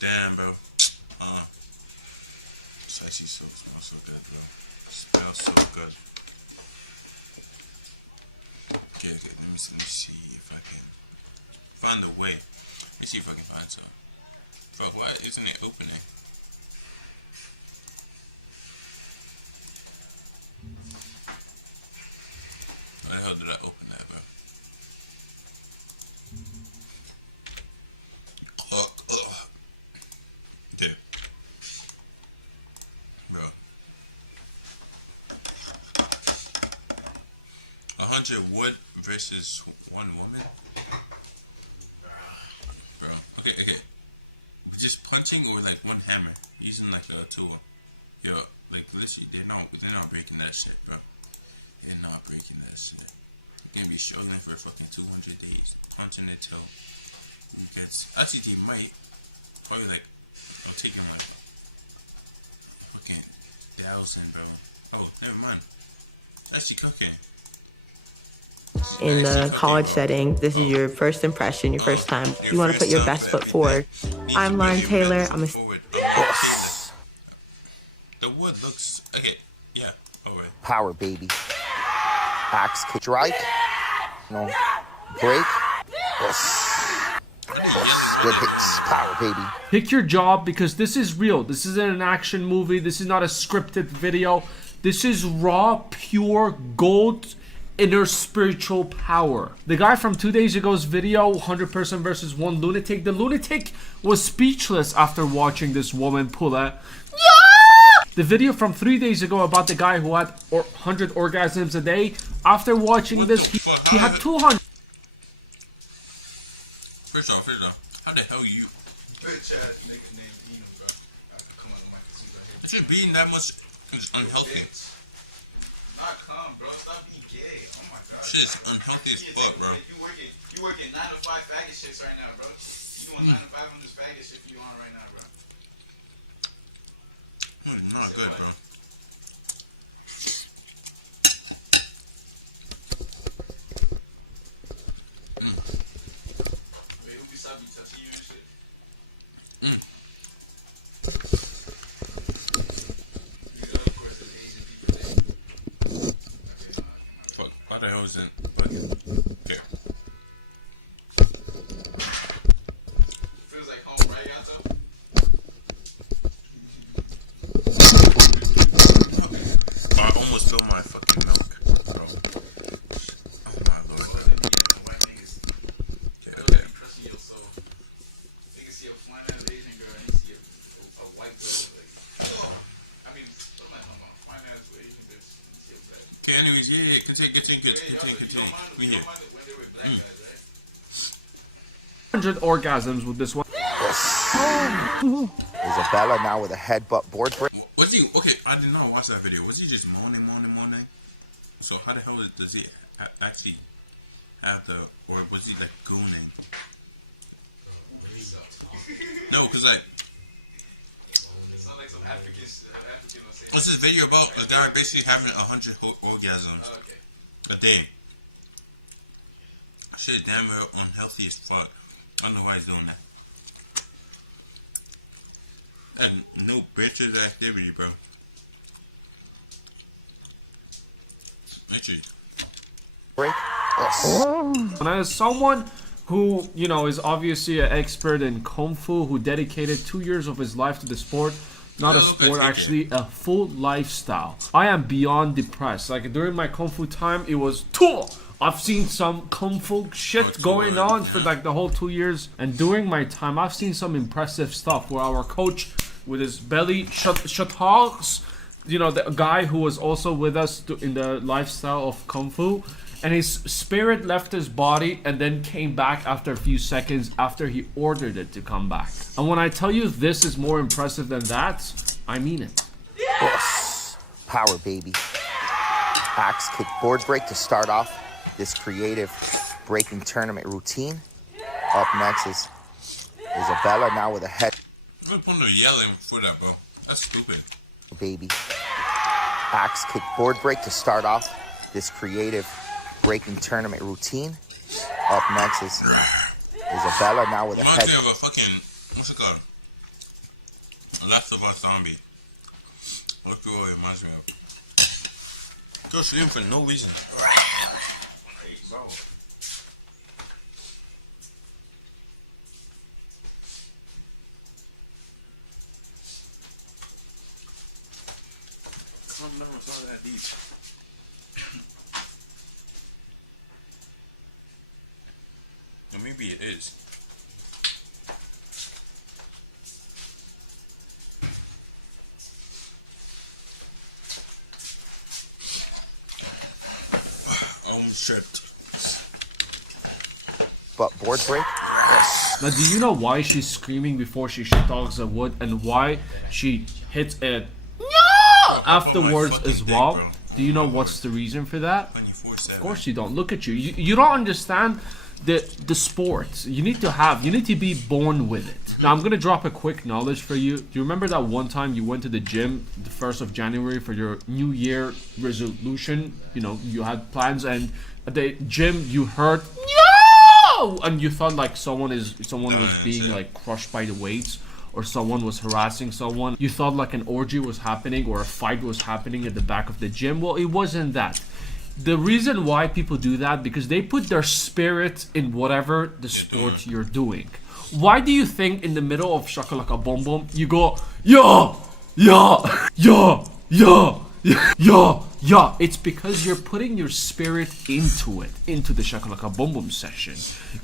damn, bro. Spicy soap smells so good, bro. Smells so good. Okay, let me see if I can find a way. Let me see if I can find some. Bro, why isn't it opening? Why the hell did I open that, bro? Dude. Bro. 100 wood versus 1 woman? Bro. Okay. Just punching or like 1 hammer? Using like a tool. Yo, like literally, they're not breaking that shit, bro. They're not breaking that shit. They're gonna be struggling for fucking 200 days. Punching it till he gets. Actually, they might. Probably like. I'm taking like. Fucking 1,000, bro. Oh, never mind. Actually cooking. In the college setting, this is your first impression, your first time. You want to put your best foot forward. I'm Lauren Taylor. I'm a... Yes! The wood looks... Okay, yeah. Alright. Power, baby. Axe, kick, strike. No. Break. Yes. Good hits. Power, baby. Pick your job because this is real. This isn't an action movie. This is not a scripted video. This is raw, pure gold inner spiritual power. The guy from 2 days ago's video, 100 person versus 1 lunatic. The lunatic was speechless after watching this woman pull a The video from 3 days ago about the guy who had 100 orgasms a day. After watching this, he had 200. First off, how the hell you? It's just being that much unhealthy. Not calm, bro. Stop being gay. Oh my god. Shit is unhealthy as fuck, bro. You working 9 to 5 faggot shits right now, bro. You doing 9 to 5 on this faggot shit you on right now, bro. Not good, bro. Wait, who beside me touching you and shit? What the hell is in fucking okay. Feels like home, right, Yato? I almost spilled my fucking milk, bro. Oh my lord. Okay. They can see a fine ass Asian girl and they see a white girl like, oh. I mean, what am I talking about? Fine ass Asian bitch and see a black. Okay, anyways, yeah, continue. We here. 100 orgasms with this one. Isabella now with a headbutt board break. Was he okay? I did not watch that video. Was he just moaning? So how the hell does he actually have the, or was he like gooning? No, cause like. What's this video about? A guy basically having 100 orgasms a day. Shit, damn unhealthy as fuck. I don't know why he's doing that. And no bitches activity, bro. Literally. Break. Yes. And as someone who, you know, is obviously an expert in Kung Fu, who dedicated 2 years of his life to the sport, not a sport, actually a full lifestyle, I am beyond depressed. Like during my Kung Fu time, it was tool. I've seen some Kung Fu shit going on for like the whole 2 years, and during my time, I've seen some impressive stuff where our coach with his belly shut hogs, you know, the guy who was also with us in the lifestyle of Kung Fu, and his spirit left his body and then came back after a few seconds after he ordered it to come back. And when I tell you this is more impressive than that, I mean it. Yes. Power, baby. Axe kick board break to start off this creative breaking tournament routine. Up next is Isabella now with a head. What's the point of yelling for that, bro? That's stupid. Baby. Axe kick board break to start off this creative breaking tournament routine. Up next is Isabella now with a head. Reminds me of a fucking, what's it called? Last of Us zombie. Look what it reminds me of. Go shooting for no reason. Bro. Calm down, it's not that deep. Or maybe it is. Almost tripped. But board break? Yes. Now, do you know why she's screaming before she dogs the wood, and why she hits it afterwards as well? Do you know what's the reason for that? Of course you don't. Look at you. You don't understand the sport. You need to be born with it. Now I'm gonna drop a quick knowledge for you. Do you remember that one time you went to the gym the 1st of January for your New Year resolution? You know, you had plans, and at the gym you heard no, and you thought like someone was being like crushed by the weights, or someone was harassing someone. You thought like an orgy was happening or a fight was happening at the back of the gym. Well, it wasn't that. The reason why people do that, because they put their spirit in whatever the sport you're doing. Why do you think in the middle of Shakalaka Boom Boom you go yeah, yeah, yeah, yeah, yeah, yeah? It's because you're putting your spirit into it, into the Shakalaka Boom Boom session.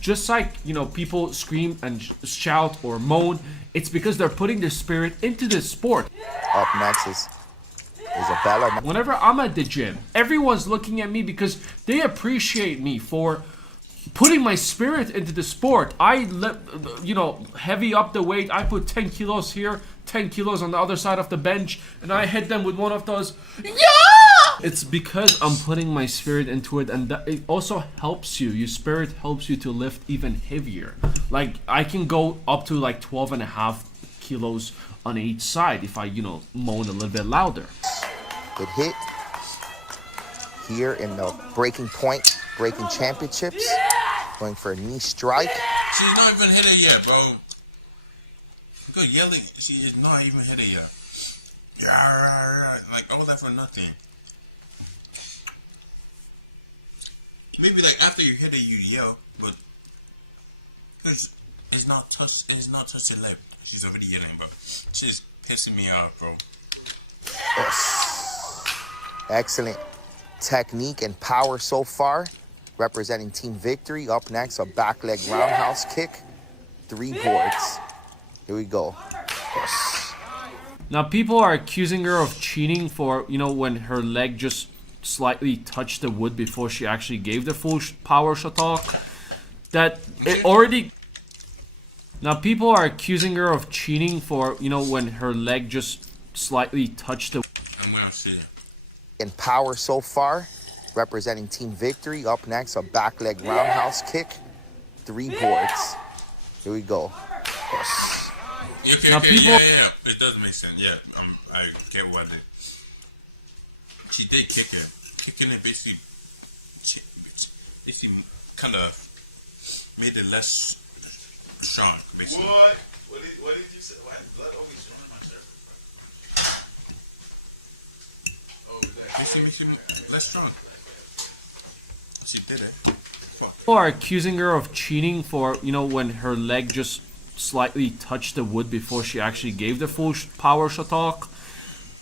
Just like, you know, people scream and shout or moan, it's because they're putting their spirit into the sport. Up next is Isabella. Whenever I'm at the gym, everyone's looking at me because they appreciate me for putting my spirit into the sport. Heavy up the weight. I put 10 kilos here, 10 kilos on the other side of the bench, and I hit them with one of those. Yeah! It's because I'm putting my spirit into it, and it also helps you. Your spirit helps you to lift even heavier. Like, I can go up to like 12.5 kilos on each side if I, moan a little bit louder. Good hit here in the breaking championships. Going for a knee strike. She's not even hit it yet, bro. Good yelling. She is not even hit it yet. Yeah, like all that for nothing. Maybe like after you hit it, you yell, but it's not touched the lip. She's already yelling, bro. She's pissing me off, bro. Yes. Excellent technique and power so far. Representing Team Victory. Up next, a back leg roundhouse kick. 3 boards. Here we go. Yes. Now, people are accusing her of cheating for, when her leg just slightly touched the wood before she actually gave the full power shatok. That it already... Now, people are accusing her of cheating for, when her leg just slightly touched the... I'm gonna see it. And power so far. Representing Team Victory. Up next, a back leg roundhouse kick. 3 boards. Here we go. Yes. Okay, now, people... yeah. It does make sense. Yeah, I get what it. She did kick her. Kicking it basically kind of made it less strong, basically. What? What did you say? Why is blood always running my shirt? Oh, Basically makes you less strong. She did it. People are accusing her of cheating for, when her leg just slightly touched the wood before she actually gave the full power shatok.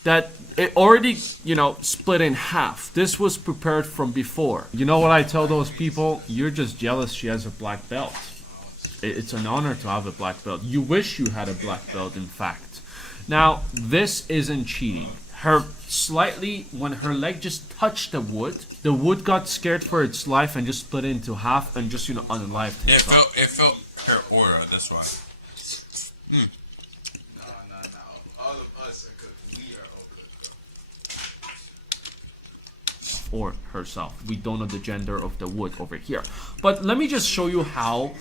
That it already, split in half. This was prepared from before. You know what I tell those people? You're just jealous she has a black belt. It's an honor to have a black belt. You wish you had a black belt, in fact. Now, this isn't cheating. When her leg just touched the wood got scared for its life and just split into half and just, unalived himself. It felt her aura, that's why. No. All of us are cooked. We are all cooked. Or herself. We don't know the gender of the wood over here. But let me just show you how,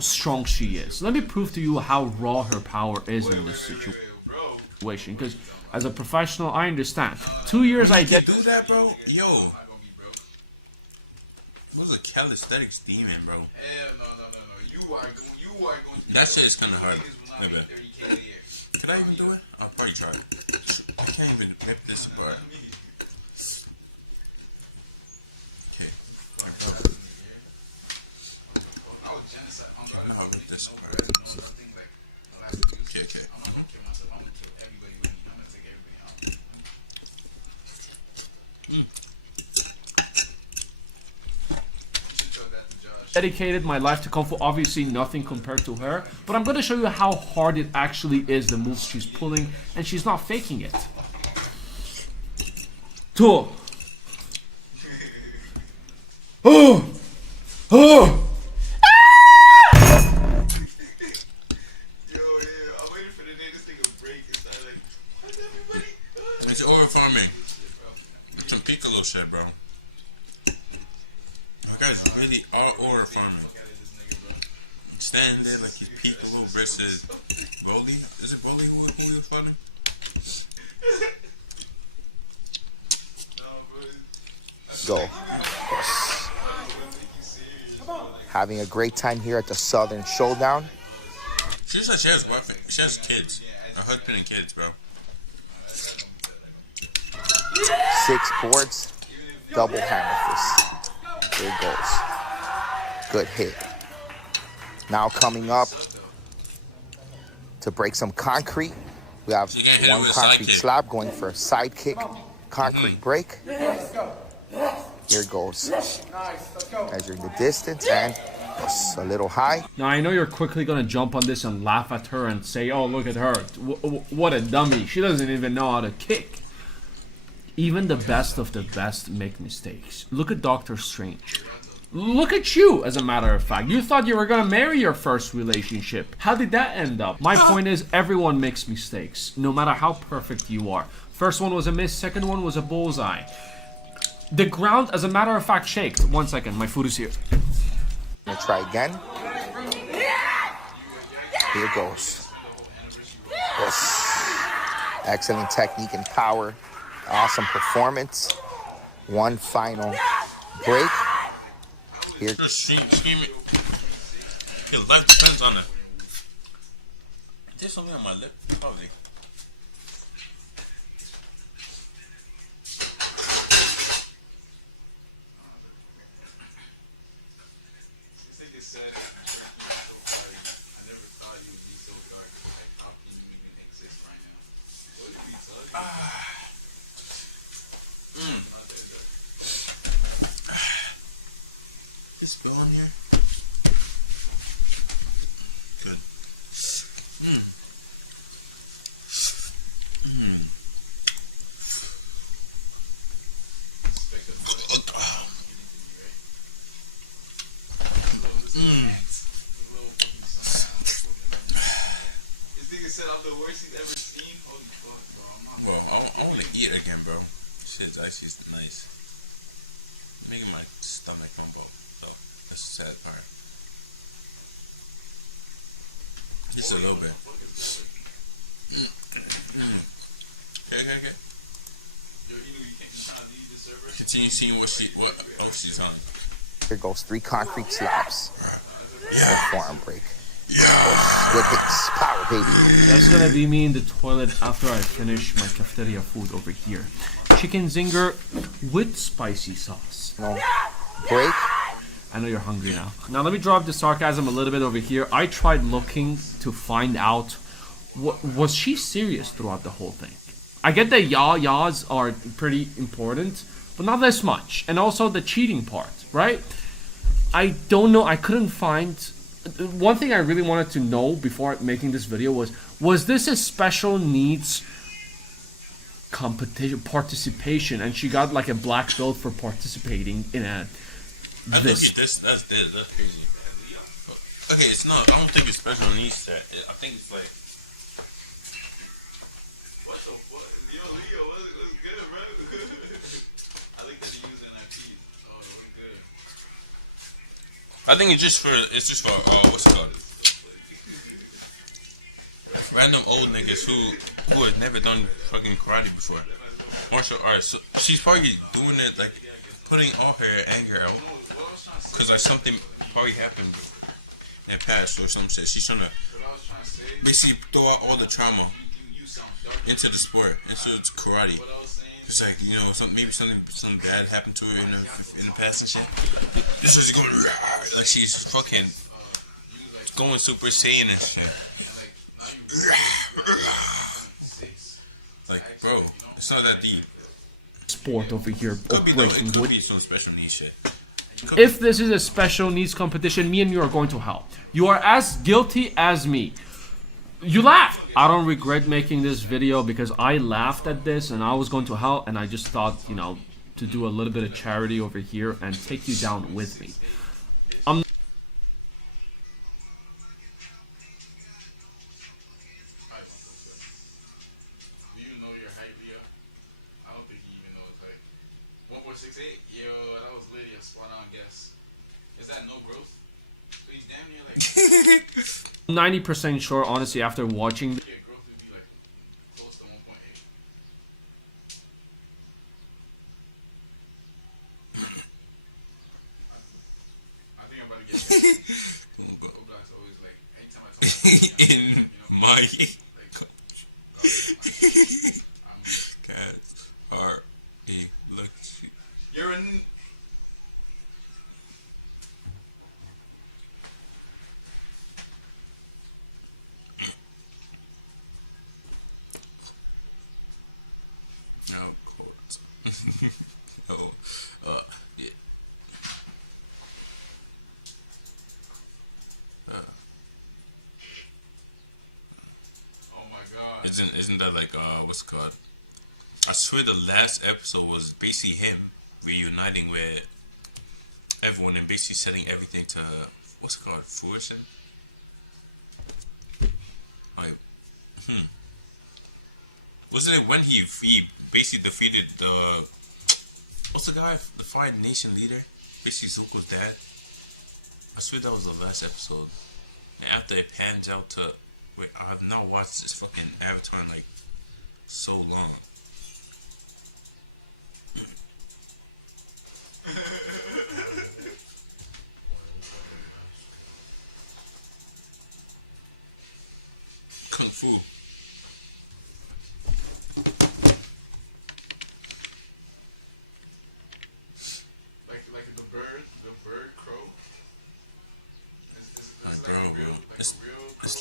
strong she is. Let me prove to you how raw her power is in this situation. Because as a professional, I understand. 2 years I did. Do that, bro? Yo. Who's a calisthenics demon, bro? Hell no. You are going to that shit is kind of hard. Could I even do it? I'll probably try it. I can't even rip this apart. Okay. I know how to rip this apart. Okay, okay. Dedicated my life to Kung Fu, obviously nothing compared to her, but I'm gonna show you how hard it actually is, the moves she's pulling, and she's not faking it. Two. Oh! Oh! It's over for me. It's some Piccolo shit, bro. You guys really are over for me. Standing there like he's Piccolo versus Broly. Is it Broly who he was fighting? Go. Having a great time here at the Southern Showdown. She said she has boyfriend. She has kids. A husband and kids, bro. 6 boards. Double hammer fist. There it goes. Good hit. Now coming up to break some concrete. We have one concrete slab going for a side kick. Concrete break. Here it goes. Measuring the distance and a little high. Now I know you're quickly gonna jump on this and laugh at her and say, oh, look at her. What a dummy. She doesn't even know how to kick. Even the best of the best make mistakes. Look at Doctor Strange. Look at you, as a matter of fact. You thought you were gonna marry your first relationship. How did that end up? My point is, everyone makes mistakes, no matter how perfect you are. First one was a miss, second one was a bullseye. The ground, as a matter of fact, shaked. 1 second, my food is here. Gonna try again. Here it goes. Yes. Excellent technique and power. Awesome performance. One final break. Here. Just screaming. Your life depends on it. Is there something on my lip? Probably. This go on here. Good. Well, I want to eat again, bro. Shit's actually nice. Making my stomach rumble. So that's the sad part. Just a little bit. Okay. Continue seeing what else she's on. Here goes 3 concrete slabs. Yeah. And a forearm break. Yeah. Good hits. Power, baby. That's gonna be me in the toilet after I finish my cafeteria food over here. Chicken zinger with spicy sauce. No. Break. I know you're hungry now. Now let me drop the sarcasm a little bit over here. I tried looking to find out, was she serious throughout the whole thing? I get that yaws are pretty important, but not this much. And also the cheating part, right? I don't know. I couldn't find... One thing I really wanted to know before making this video was this a special needs competition participation, and she got like a black belt for participating in a That's crazy. Okay, it's not. I don't think it's special needs set. I think it's like. What the fuck? Yo, Leo, what's good, bro? I like that you're using NFTs. Oh, what's good? I think it's just for what's it called? Random old niggas who have never done fucking karate before. Martial arts. So she's probably doing it like putting all her anger out because like something probably happened in the past or some shit. She's trying to basically throw out all the trauma into the sport, into karate. It's like, you know, maybe something bad happened to her in the past and shit. This was going like she's fucking going Super Saiyan and shit. Like, bro, it's not that deep. Sport over here of breaking It could wood. be some special needs shit. If this is a special needs competition, me and you are going to hell. You are as guilty as me. You laughed. I don't regret making this video because I laughed at this and I was going to hell, and I just thought, you know, to do a little bit of charity over here and take you down with me. Do you know your height, Leo? I don't think he even knows height. 1.68? Yo, that was literally a spot on guess. Is that no growth? So he's damn near like. 90% sure, honestly, after watching. Yeah, growth would be like close to 1.8. I think I'm about to get. Roblox always like anytime I talk about In my I'm, cats are a look. you're in. No quotes. Oh, yeah. Oh my god. Isn't that like what's it called? I swear the last episode was basically him reuniting with everyone and basically setting everything to what's it called, fruition. Like, wasn't it when he basically defeated the what's the guy, the Fire Nation leader, basically Zuko's dad? I swear that was the last episode. And after it pans out to, wait, I have not watched this fucking Avatar in like so long. Kung Fu. Like the bird crow. Like, bro, it's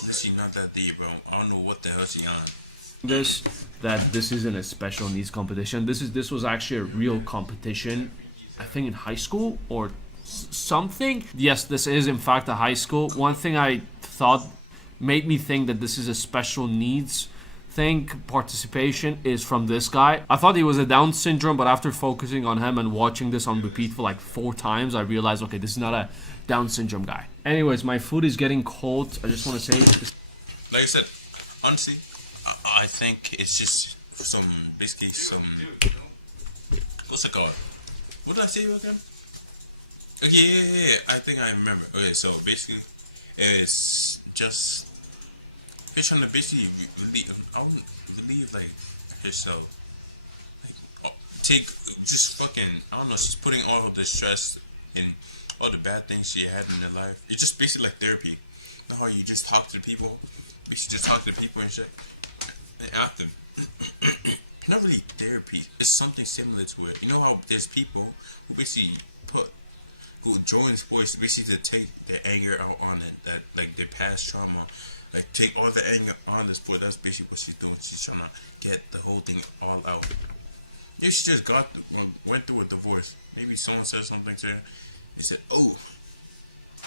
literally not that deep, bro. I don't know what the hell she on. This that this isn't a special needs competition. This was actually a real competition, I think in high school or something. Yes, this is in fact a high school. One thing I thought made me think that this is a special needs thing participation is from this guy. I thought he was a Down syndrome, but after focusing on him and watching this on repeat for like 4 times, I realized, okay, this is not a Down syndrome guy. Anyways, my food is getting cold. I just want to say, Like I said, honestly, I think it's just some, basically some, what's it called? What did I say again? Okay, yeah. I think I remember. Okay, so basically, it's just, he's trying to basically relieve like herself. Like, take, just fucking, I don't know, she's putting all of the stress and all the bad things she had in her life. It's just basically like therapy. You know how you just talk to people? Basically just talk to people and shit. And after, not really therapy. It's something similar to it. You know how there's people who basically who join sports basically to take their anger out on it, that like their past trauma, like take all the anger on the sport. That's basically what she's doing. She's trying to get the whole thing all out. Maybe she just went through a divorce. Maybe someone said something to her and said, "Oh,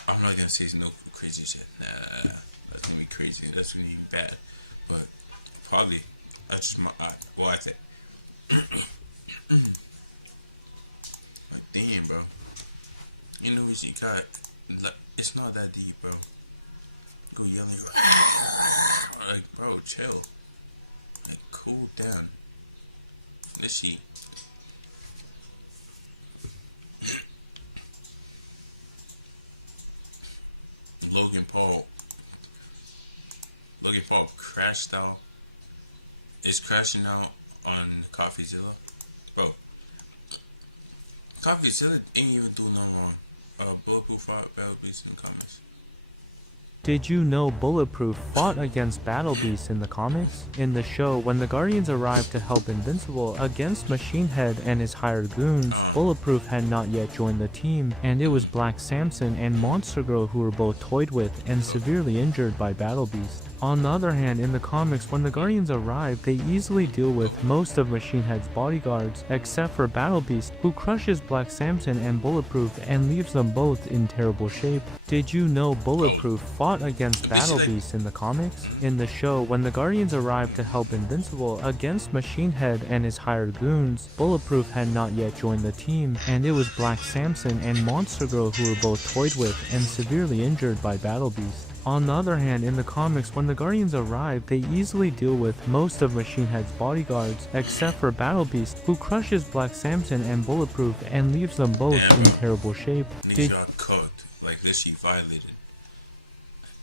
I'm not gonna say no crazy shit. Nah, that's gonna be crazy. That's gonna be bad." But probably that's just my well, I think. Like, damn, bro. You know what you got? Like, it's not that deep, bro. Go yelling, like, bro, chill. Like, cool down. This shit. Logan Paul crashed out. Is crashing out on CoffeeZilla, bro. CoffeeZilla ain't even doing no wrong. Bulletproof Battle Beats in the comments. Did you know Bulletproof fought against Battle Beast in the comics? In the show, when the Guardians arrived to help Invincible against Machine Head and his hired goons, Bulletproof had not yet joined the team, and it was Black Samson and Monster Girl who were both toyed with and severely injured by Battle Beast. On the other hand, in the comics, when the Guardians arrive, they easily deal with most of Machine Head's bodyguards, except for Battle Beast, who crushes Black Samson and Bulletproof and leaves them both in terrible shape. Did you know Bulletproof fought against Battle Beast in the comics? In the show, when the Guardians arrived to help Invincible against Machine Head and his hired goons, Bulletproof had not yet joined the team, and it was Black Samson and Monster Girl who were both toyed with and severely injured by Battle Beast. On the other hand, in the comics, when the Guardians arrive, they easily deal with most of Machine Head's bodyguards, except for Battle Beast, who crushes Black Samson and Bulletproof and leaves them both in terrible shape. Niggas got cooked. Like this, you violated.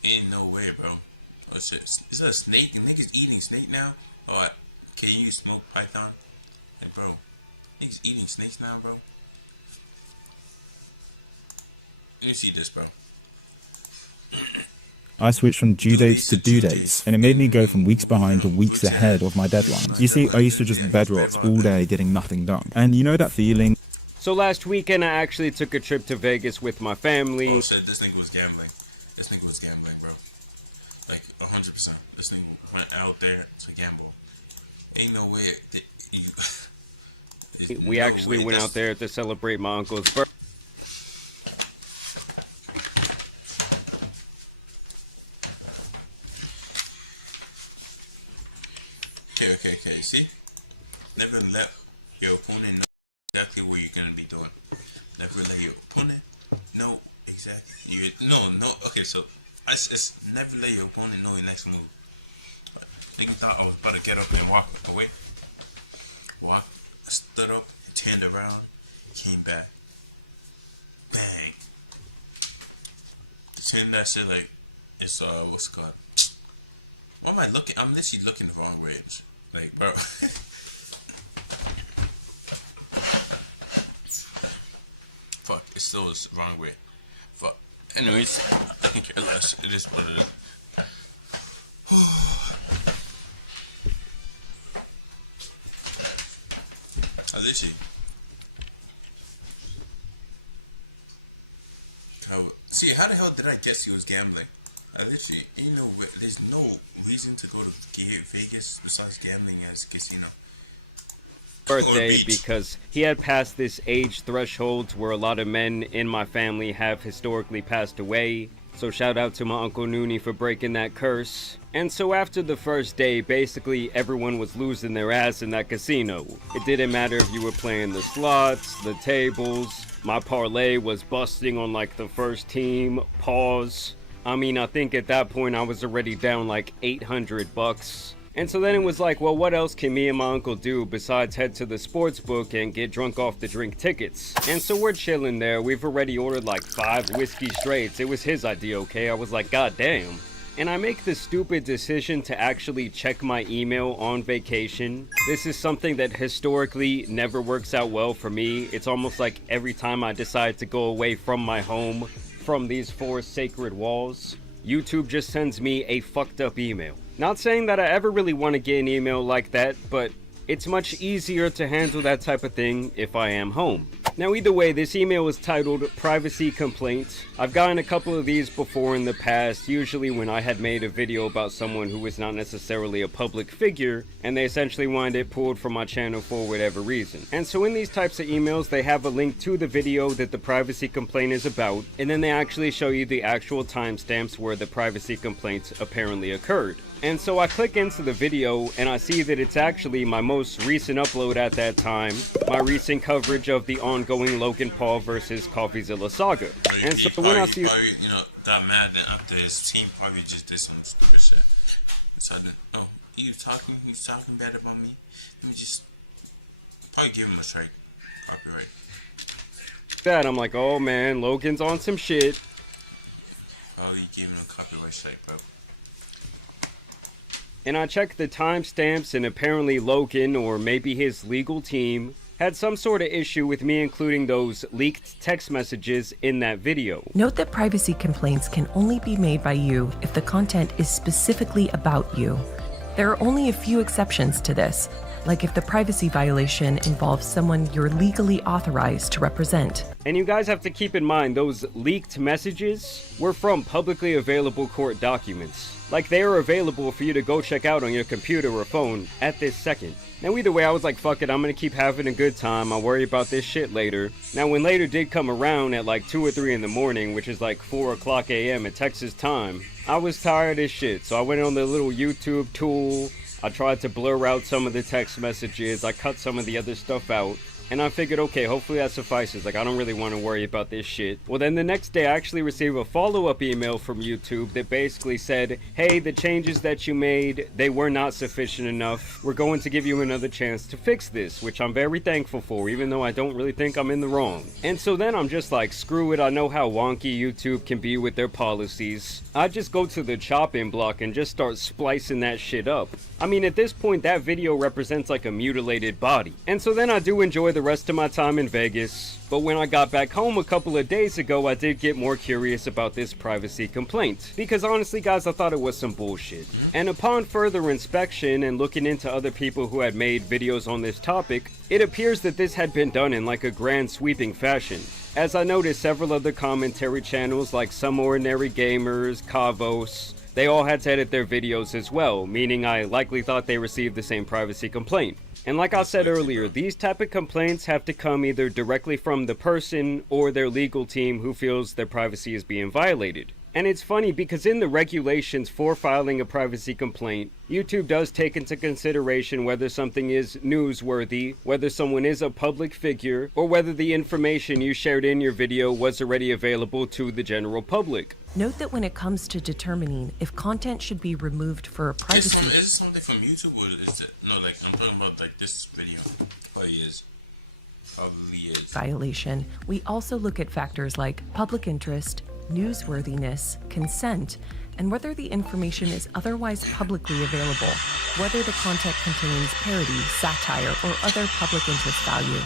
Ain't no way, bro. Oh shit. Is that a snake? Niggas eating snake now? Oh, can you smoke python? Like, bro. Niggas eating snakes now, bro? Let me see this, bro. I switched from due dates to due dates, and it made me go from weeks behind to weeks ahead of my deadlines. You see, I used to just bedrot all day getting nothing done. And you know that feeling? So last weekend I actually took a trip to Vegas with my family. Oh shit, this nigga was gambling. This nigga was gambling, bro. Like 100%. This nigga went out there to gamble. Ain't no way that you... We actually went out there to celebrate my uncle's birthday. Okay, see? Never let your opponent know exactly what you're gonna be doing. Never let your opponent know exactly. Okay, so it's never let your opponent know your next move. Nigga thought I was about to get up and walk away. I stood up, turned around, came back. Bang. Turn that shit like it's what's it called? Why am I looking? I'm literally looking the wrong way. Like, bro. Fuck, it's still the wrong way. Fuck. Anyways, I can care less. It is what it is. I literally. How the hell did I guess he was gambling? I literally there's no reason to go to Vegas besides gambling as a casino. Birthday because he had passed this age threshold where a lot of men in my family have historically passed away. So shout out to my Uncle Noonie for breaking that curse. And so after the first day, basically everyone was losing their ass in that casino. It didn't matter if you were playing the slots, the tables. My parlay was busting on like the first team, pause. I mean, I think at that point I was already down like $800. And so then it was like, well, what else can me and my uncle do besides head to the sports book and get drunk off the drink tickets? And so we're chilling there. We've already ordered like 5 whiskey straights. It was his idea, okay? I was like, god damn. And I make the stupid decision to actually check my email on vacation. This is something that historically never works out well for me. It's almost like every time I decide to go away from my home, from these 4 sacred walls, YouTube just sends me a fucked up email. Not saying that I ever really want to get an email like that, but it's much easier to handle that type of thing if I am home. Now either way, this email is titled Privacy Complaint. I've gotten a couple of these before in the past, usually when I had made a video about someone who was not necessarily a public figure, and they essentially wanted it pulled from my channel for whatever reason. And so in these types of emails, they have a link to the video that the privacy complaint is about, and then they actually show you the actual timestamps where the privacy complaint apparently occurred. And so I click into the video and I see that it's actually my most recent upload at that time, my recent coverage of the ongoing Logan Paul versus Coffeezilla saga. And so when I see, got mad and after his team probably just did some stupid shit. So he's talking bad about me. Let me just probably give him a strike, copyright. That I'm like, oh man, Logan's on some shit. Probably give him a copyright strike, bro. And I checked the timestamps and apparently Logan, or maybe his legal team, had some sort of issue with me including those leaked text messages in that video. Note that privacy complaints can only be made by you if the content is specifically about you. There are only a few exceptions to this, like if the privacy violation involves someone you're legally authorized to represent. And you guys have to keep in mind, those leaked messages were from publicly available court documents. Like, they are available for you to go check out on your computer or phone at this second. Now either way, I was like, fuck it, I'm gonna keep having a good time, I'll worry about this shit later. Now when later did come around at like 2 or 3 in the morning, which is like 4 o'clock a.m. at Texas time, I was tired as shit, so I went on the little YouTube tool, I tried to blur out some of the text messages, I cut some of the other stuff out, and I figured, okay, hopefully that suffices, like I don't really want to worry about this shit. Well then the next day I actually received a follow-up email from YouTube that basically said, hey, the changes that you made, they were not sufficient enough, we're going to give you another chance to fix this, which I'm very thankful for, even though I don't really think I'm in the wrong. And so then I'm just like, screw it, I know how wonky YouTube can be with their policies. I just go to the chopping block and just start splicing that shit up. I mean, at this point that video represents like a mutilated body. And so then I do enjoy the rest of my time in Vegas, but when I got back home a couple of days ago, I did get more curious about this privacy complaint, because honestly guys, I thought it was some bullshit. And upon further inspection and looking into other people who had made videos on this topic, it appears that this had been done in like a grand sweeping fashion. As I noticed, several other commentary channels like Some Ordinary Gamers, Kavos, they all had to edit their videos as well, meaning I likely thought they received the same privacy complaint. And like I said earlier, these type of complaints have to come either directly from the person or their legal team who feels their privacy is being violated. And it's funny because in the regulations for filing a privacy complaint, YouTube does take into consideration whether something is newsworthy, whether someone is a public figure, or whether the information you shared in your video was already available to the general public. Note that when it comes to determining if content should be removed for privacy... Is it something from YouTube or is it... No, like, I'm talking about, like, this video. Probably is. Violation. We also look at factors like public interest, newsworthiness, consent, and whether the information is otherwise publicly available, whether the content contains parody, satire, or other public interest value,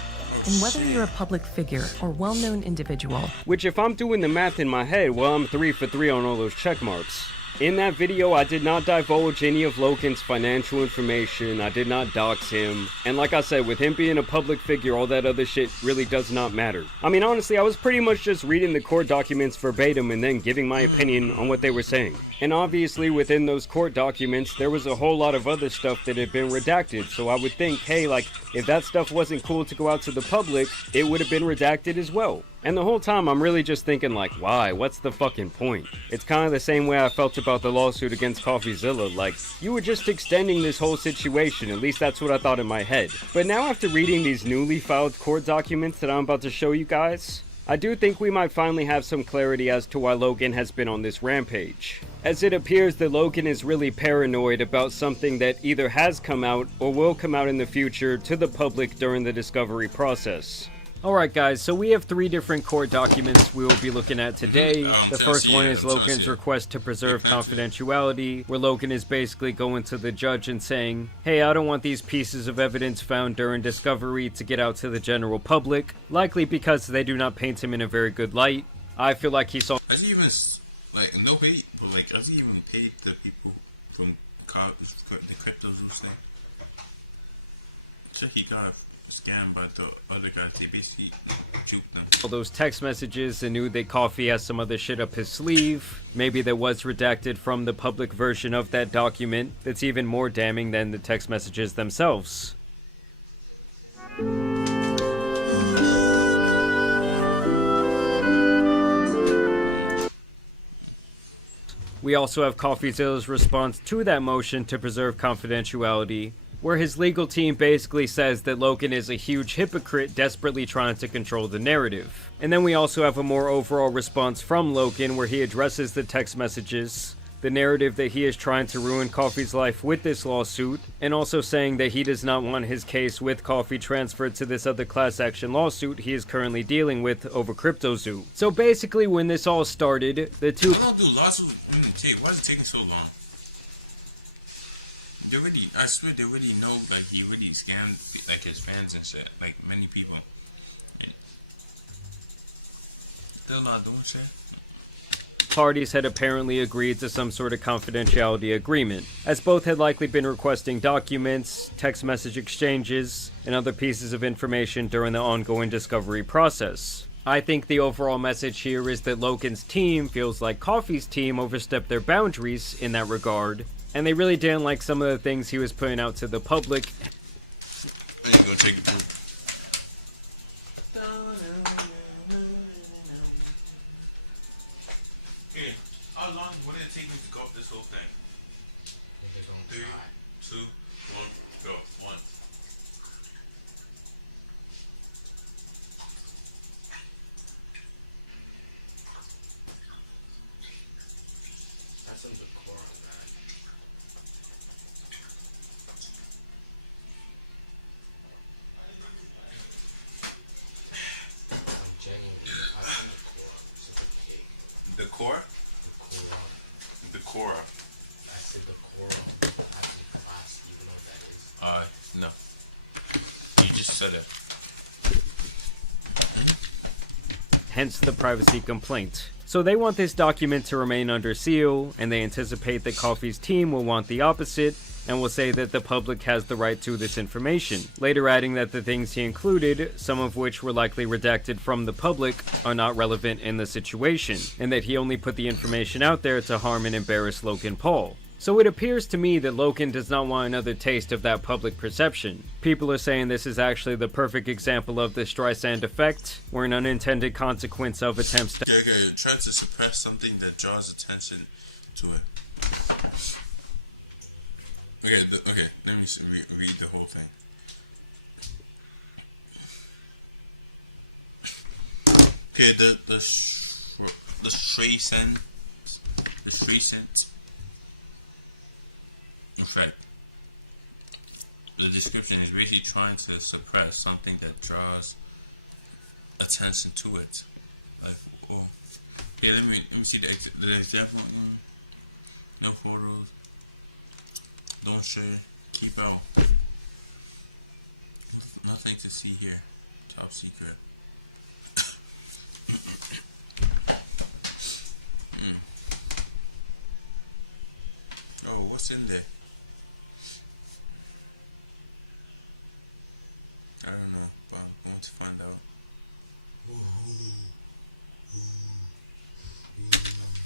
and whether you're a public figure or well-known individual. Which, if I'm doing the math in my head, well, I'm 3 for 3 on all those check marks. In that video, I did not divulge any of Logan's financial information, I did not dox him, and like I said, with him being a public figure, all that other shit really does not matter. I mean, honestly, I was pretty much just reading the court documents verbatim and then giving my opinion on what they were saying. And obviously, within those court documents, there was a whole lot of other stuff that had been redacted, so I would think, hey, like, if that stuff wasn't cool to go out to the public, it would have been redacted as well. And the whole time I'm really just thinking like, why? What's the fucking point? It's kind of the same way I felt about the lawsuit against CoffeeZilla. Like, you were just extending this whole situation, at least that's what I thought in my head. But now after reading these newly filed court documents that I'm about to show you guys, I do think we might finally have some clarity as to why Logan has been on this rampage. As it appears that Logan is really paranoid about something that either has come out or will come out in the future to the public during the discovery process. Alright guys, so we have 3 different court documents we will be looking at today. The first one is Logan's request to preserve confidentiality, where Logan is basically going to the judge and saying, hey, I don't want these pieces of evidence found during discovery to get out to the general public, likely because they do not paint him in a very good light. I feel like he saw... Has he even, like, no hate, but like, has he even paid the people from the CryptoZoo thing? Check, he got scammed by the other guys. They basically juked them. All those text messages and knew that Coffee has some other shit up his sleeve. Maybe that was redacted from the public version of that document that's even more damning than the text messages themselves. We also have CoffeeZilla's response to that motion to preserve confidentiality, where his legal team basically says that Logan is a huge hypocrite desperately trying to control the narrative. And then we also have a more overall response from Logan where he addresses the text messages, the narrative that he is trying to ruin Coffee's life with this lawsuit, and also saying that he does not want his case with Coffee transferred to this other class action lawsuit he is currently dealing with over CryptoZoo. So basically when this all started, the two... How long do lawsuits take? Why is it taking so long? They really, I swear they really know, like, he really scammed, like, his fans and shit. Like, many people. And still not doing shit. Parties had apparently agreed to some sort of confidentiality agreement, as both had likely been requesting documents, text message exchanges, and other pieces of information during the ongoing discovery process. I think the overall message here is that Logan's team feels like Coffee's team overstepped their boundaries in that regard, and they really didn't like some of the things he was putting out to the public. There you go, take it through. Hey, how long would it take me to go off this whole thing? 3, 2, 1, go. 1. That's in the core, man. I'm genuinely, I like the core. It's like a cake. The core? The core. I said the core. I think class, you know what that is. No. You just said it. Hence the privacy complaint. So they want this document to remain under seal, and they anticipate that Coffee's team will want the opposite, and will say that the public has the right to this information, later adding that the things he included, some of which were likely redacted from the public, are not relevant in the situation, and that he only put the information out there to harm and embarrass Logan Paul. So it appears to me that Logan does not want another taste of that public perception. People are saying this is actually the perfect example of the Streisand effect, where an unintended consequence of attempts to... Okay, try to suppress something that draws attention to it. Okay, let me read the whole thing. Okay, the Streisand effect. The description is basically trying to suppress something that draws attention to it. Like, oh, yeah. Let me see the example. No photos. Don't share. Keep out. Nothing to see here. Top secret. Oh, what's in there? I don't know, but I'm going to find out.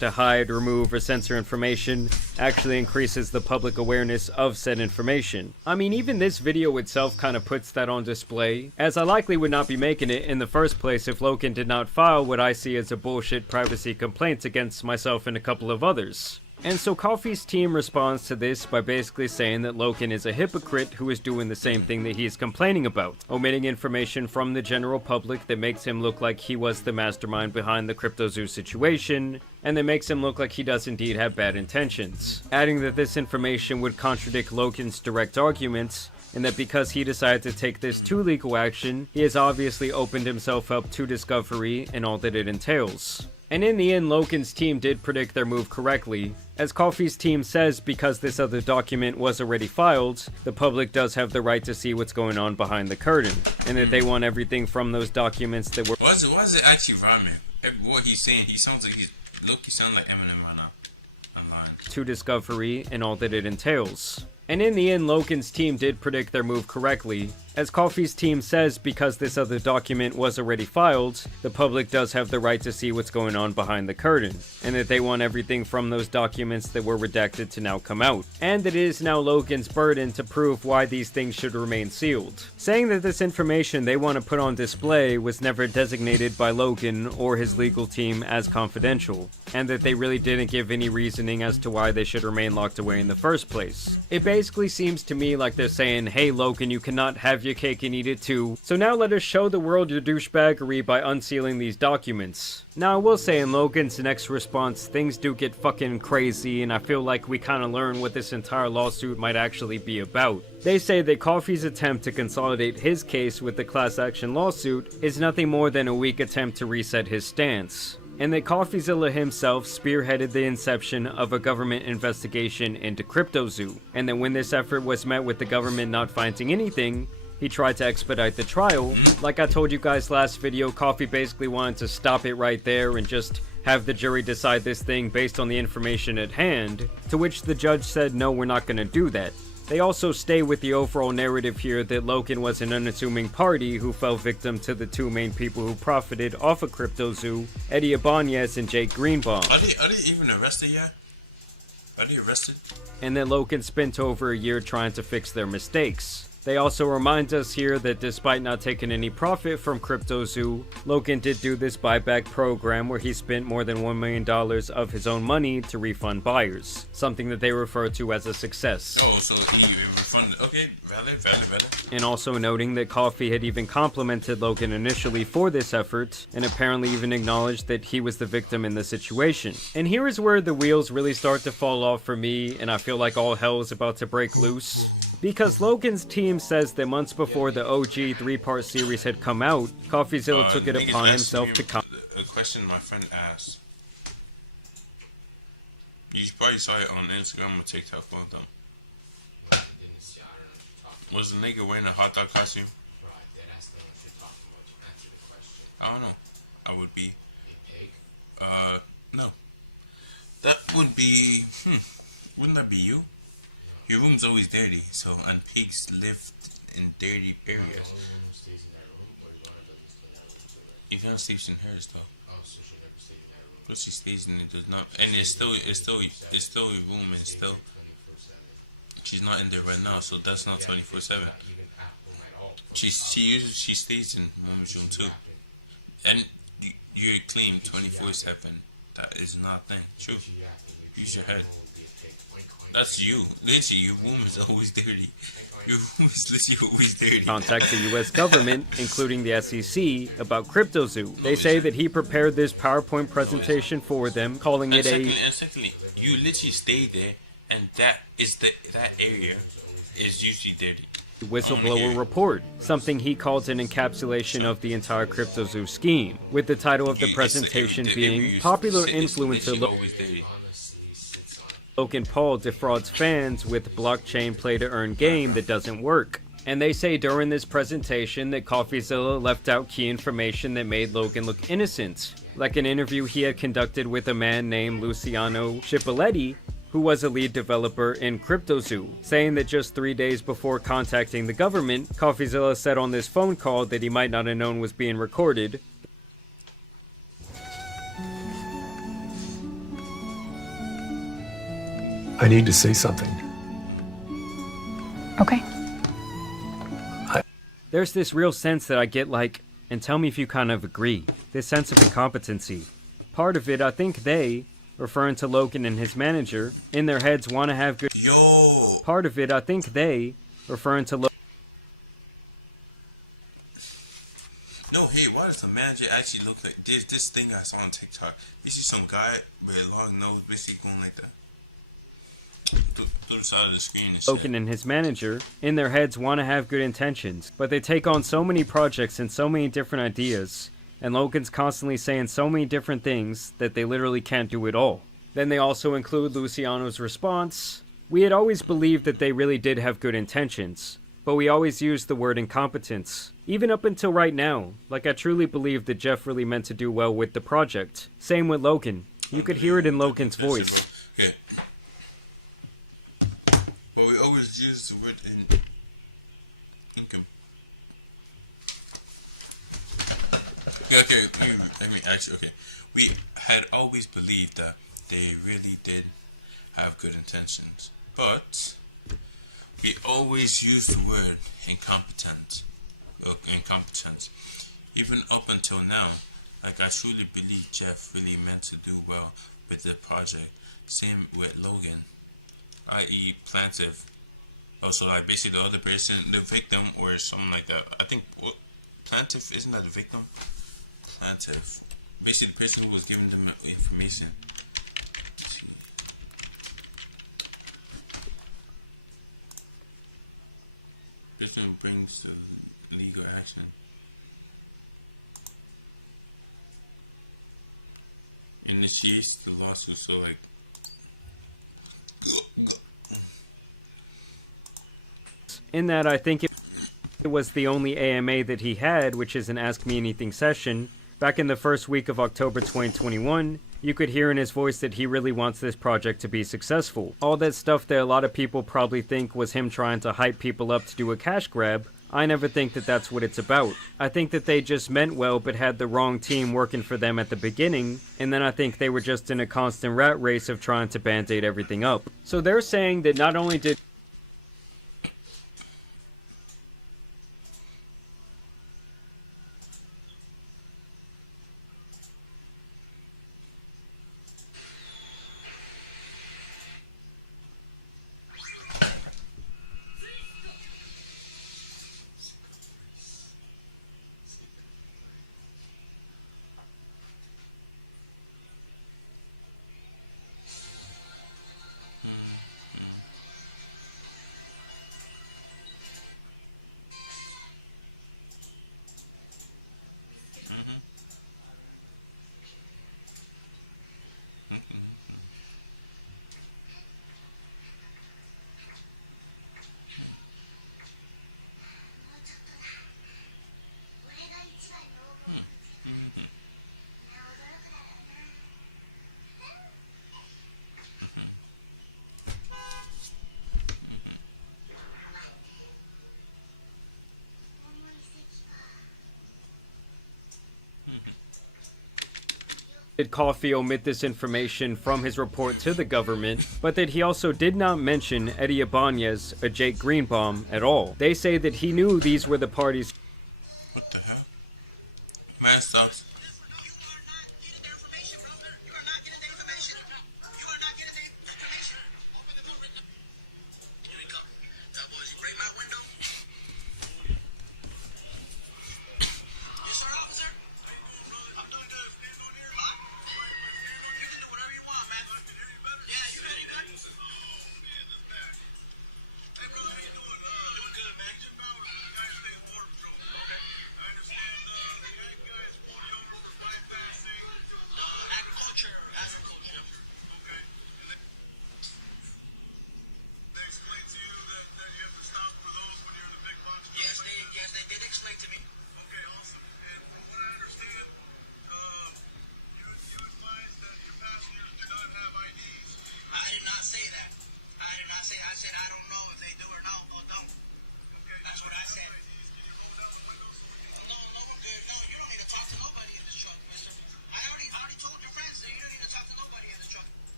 To hide, remove, or censor information actually increases the public awareness of said information. I mean, even this video itself kind of puts that on display, as I likely would not be making it in the first place if Logan did not file what I see as a bullshit privacy complaint against myself and a couple of others. And so Coffee's team responds to this by basically saying that Logan is a hypocrite who is doing the same thing that he is complaining about, omitting information from the general public that makes him look like he was the mastermind behind the CryptoZoo situation, and that makes him look like he does indeed have bad intentions, adding that this information would contradict Logan's direct arguments, and that because he decided to take this to legal action, he has obviously opened himself up to discovery and all that it entails. And in the end, Logan's team did predict their move correctly. As Coffee's team says, because this other document was already filed, the public does have the right to see what's going on behind the curtain, and that they want everything from those documents that were... Why is it actually rhyming? What he's saying, he sounds like he sounds like Eminem right now. Online. To discovery and all that it entails. And in the end, Logan's team did predict their move correctly. As Coffee's team says, because this other document was already filed, the public does have the right to see what's going on behind the curtain, and that they want everything from those documents that were redacted to now come out, and that it is now Logan's burden to prove why these things should remain sealed. Saying that this information they want to put on display was never designated by Logan or his legal team as confidential, and that they really didn't give any reasoning as to why they should remain locked away in the first place. It basically seems to me like they're saying, hey Logan, you cannot have your cake and eat it too, so now let us show the world your douchebaggery by unsealing these documents. Now I will say in Logan's next response, things do get fucking crazy, and I feel like we kinda learn what this entire lawsuit might actually be about. They say that Coffee's attempt to consolidate his case with the class action lawsuit is nothing more than a weak attempt to reset his stance. and that CoffeeZilla himself spearheaded the inception of a government investigation into CryptoZoo, and that when this effort was met with the government not finding anything, he tried to expedite the trial. Like I told you guys last video, Coffee basically wanted to stop it right there and just have the jury decide this thing based on the information at hand, to which the judge said no, we're not going to do that. They also stay with the overall narrative here that Logan was an unassuming party who fell victim to the two main people who profited off of CryptoZoo, Eddie Ibanez and Jake Greenbaum. Are they even arrested yet? Are they arrested? And that Logan spent over a year trying to fix their mistakes. They also remind us here that despite not taking any profit from CryptoZoo, Logan did do this buyback program where he spent more than $1 million of his own money to refund buyers, something that they refer to as a success. Oh, so he refunded. Okay, valid. And also noting that Coffee had even complimented Logan initially for this effort, and apparently even acknowledged that he was the victim in the situation. And here is where the wheels really start to fall off for me, and I feel like all hell is about to break loose. Because Logan's team says that months before the OG 3-part series had come out, CoffeeZilla took it upon himself to come. A question my friend asked. You probably saw it on Instagram or TikTok, one of them. Was the nigga wearing a hot dog costume? I don't know. I would be. No. That would be. Wouldn't that be you? Your room's always dirty, so, and pigs live in dirty areas. Yvonne stays in hers though. But she stays in it, does not, and it's still a room, and still, she's not in there right now, so that's not 24/7. She stays in Mommy's room too, and you clean 24/7. That is not a thing. True. Use your head. That's you. Literally, your room is always dirty. Your room is literally always dirty. Contact the U.S. government, including the SEC, about CryptoZoo. They say that he prepared this PowerPoint presentation for them, calling it And secondly, you literally stay there, and that area is usually dirty. Whistleblower report, something he called an encapsulation of the entire CryptoZoo scheme, with the title of the presentation being Popular Influencer Logan Paul defrauds fans with blockchain play-to-earn game that doesn't work. And they say during this presentation that CoffeeZilla left out key information that made Logan look innocent, like an interview he had conducted with a man named Luciano Cipoletti, who was a lead developer in CryptoZoo, saying that just 3 days before contacting the government, CoffeeZilla said on this phone call that he might not have known was being recorded. I need to say something. Okay. There's this real sense that I get, like, and tell me if you kind of agree, this sense of incompetency. Part of it, I think they, referring to Logan and his manager, in their heads want to have good... Yo! Part of it, I think they, referring to Logan... No, hey, why does the manager actually look like this thing I saw on TikTok? This is some guy with a long nose basically going like that. Through the side of the screen and shit. Logan and his manager, in their heads, want to have good intentions, but they take on so many projects and so many different ideas, and Logan's constantly saying so many different things that they literally can't do it all. Then they also include Luciano's response. We had always believed that they really did have good intentions, but we always used the word incompetence. Even up until right now, like I truly believe that Jeff really meant to do well with the project. Same with Logan. You could hear it in Logan's voice. Yeah. But we always use the word income. Okay, let me actually, okay. We had always believed that they really did have good intentions, but we always use the word incompetence, even up until now. Like, I truly believe Jeff really meant to do well with the project. Same with Logan, i.e. Plaintiff. Also, like, basically the other person, the victim or something like that. I think, what, Plaintiff, isn't that the victim? Plaintiff. Basically the person who was giving them information. Let's see. Person brings the legal action. initiates the lawsuit. So like, In that, I think it was the only AMA that he had, which is an Ask Me Anything session. Back in the first week of October 2021, you could hear in his voice that he really wants this project to be successful. All that stuff that a lot of people probably think was him trying to hype people up to do a cash grab, I never think that that's what it's about. I think that they just meant well but had the wrong team working for them at the beginning, and then I think they were just in a constant rat race of trying to band-aid everything up. So they're saying that not only did Coffee omit this information from his report to the government, but that he also did not mention Eddie Ibanez or Jake Greenbaum at all. They say that he knew these were the parties. what the hell? Man sucks.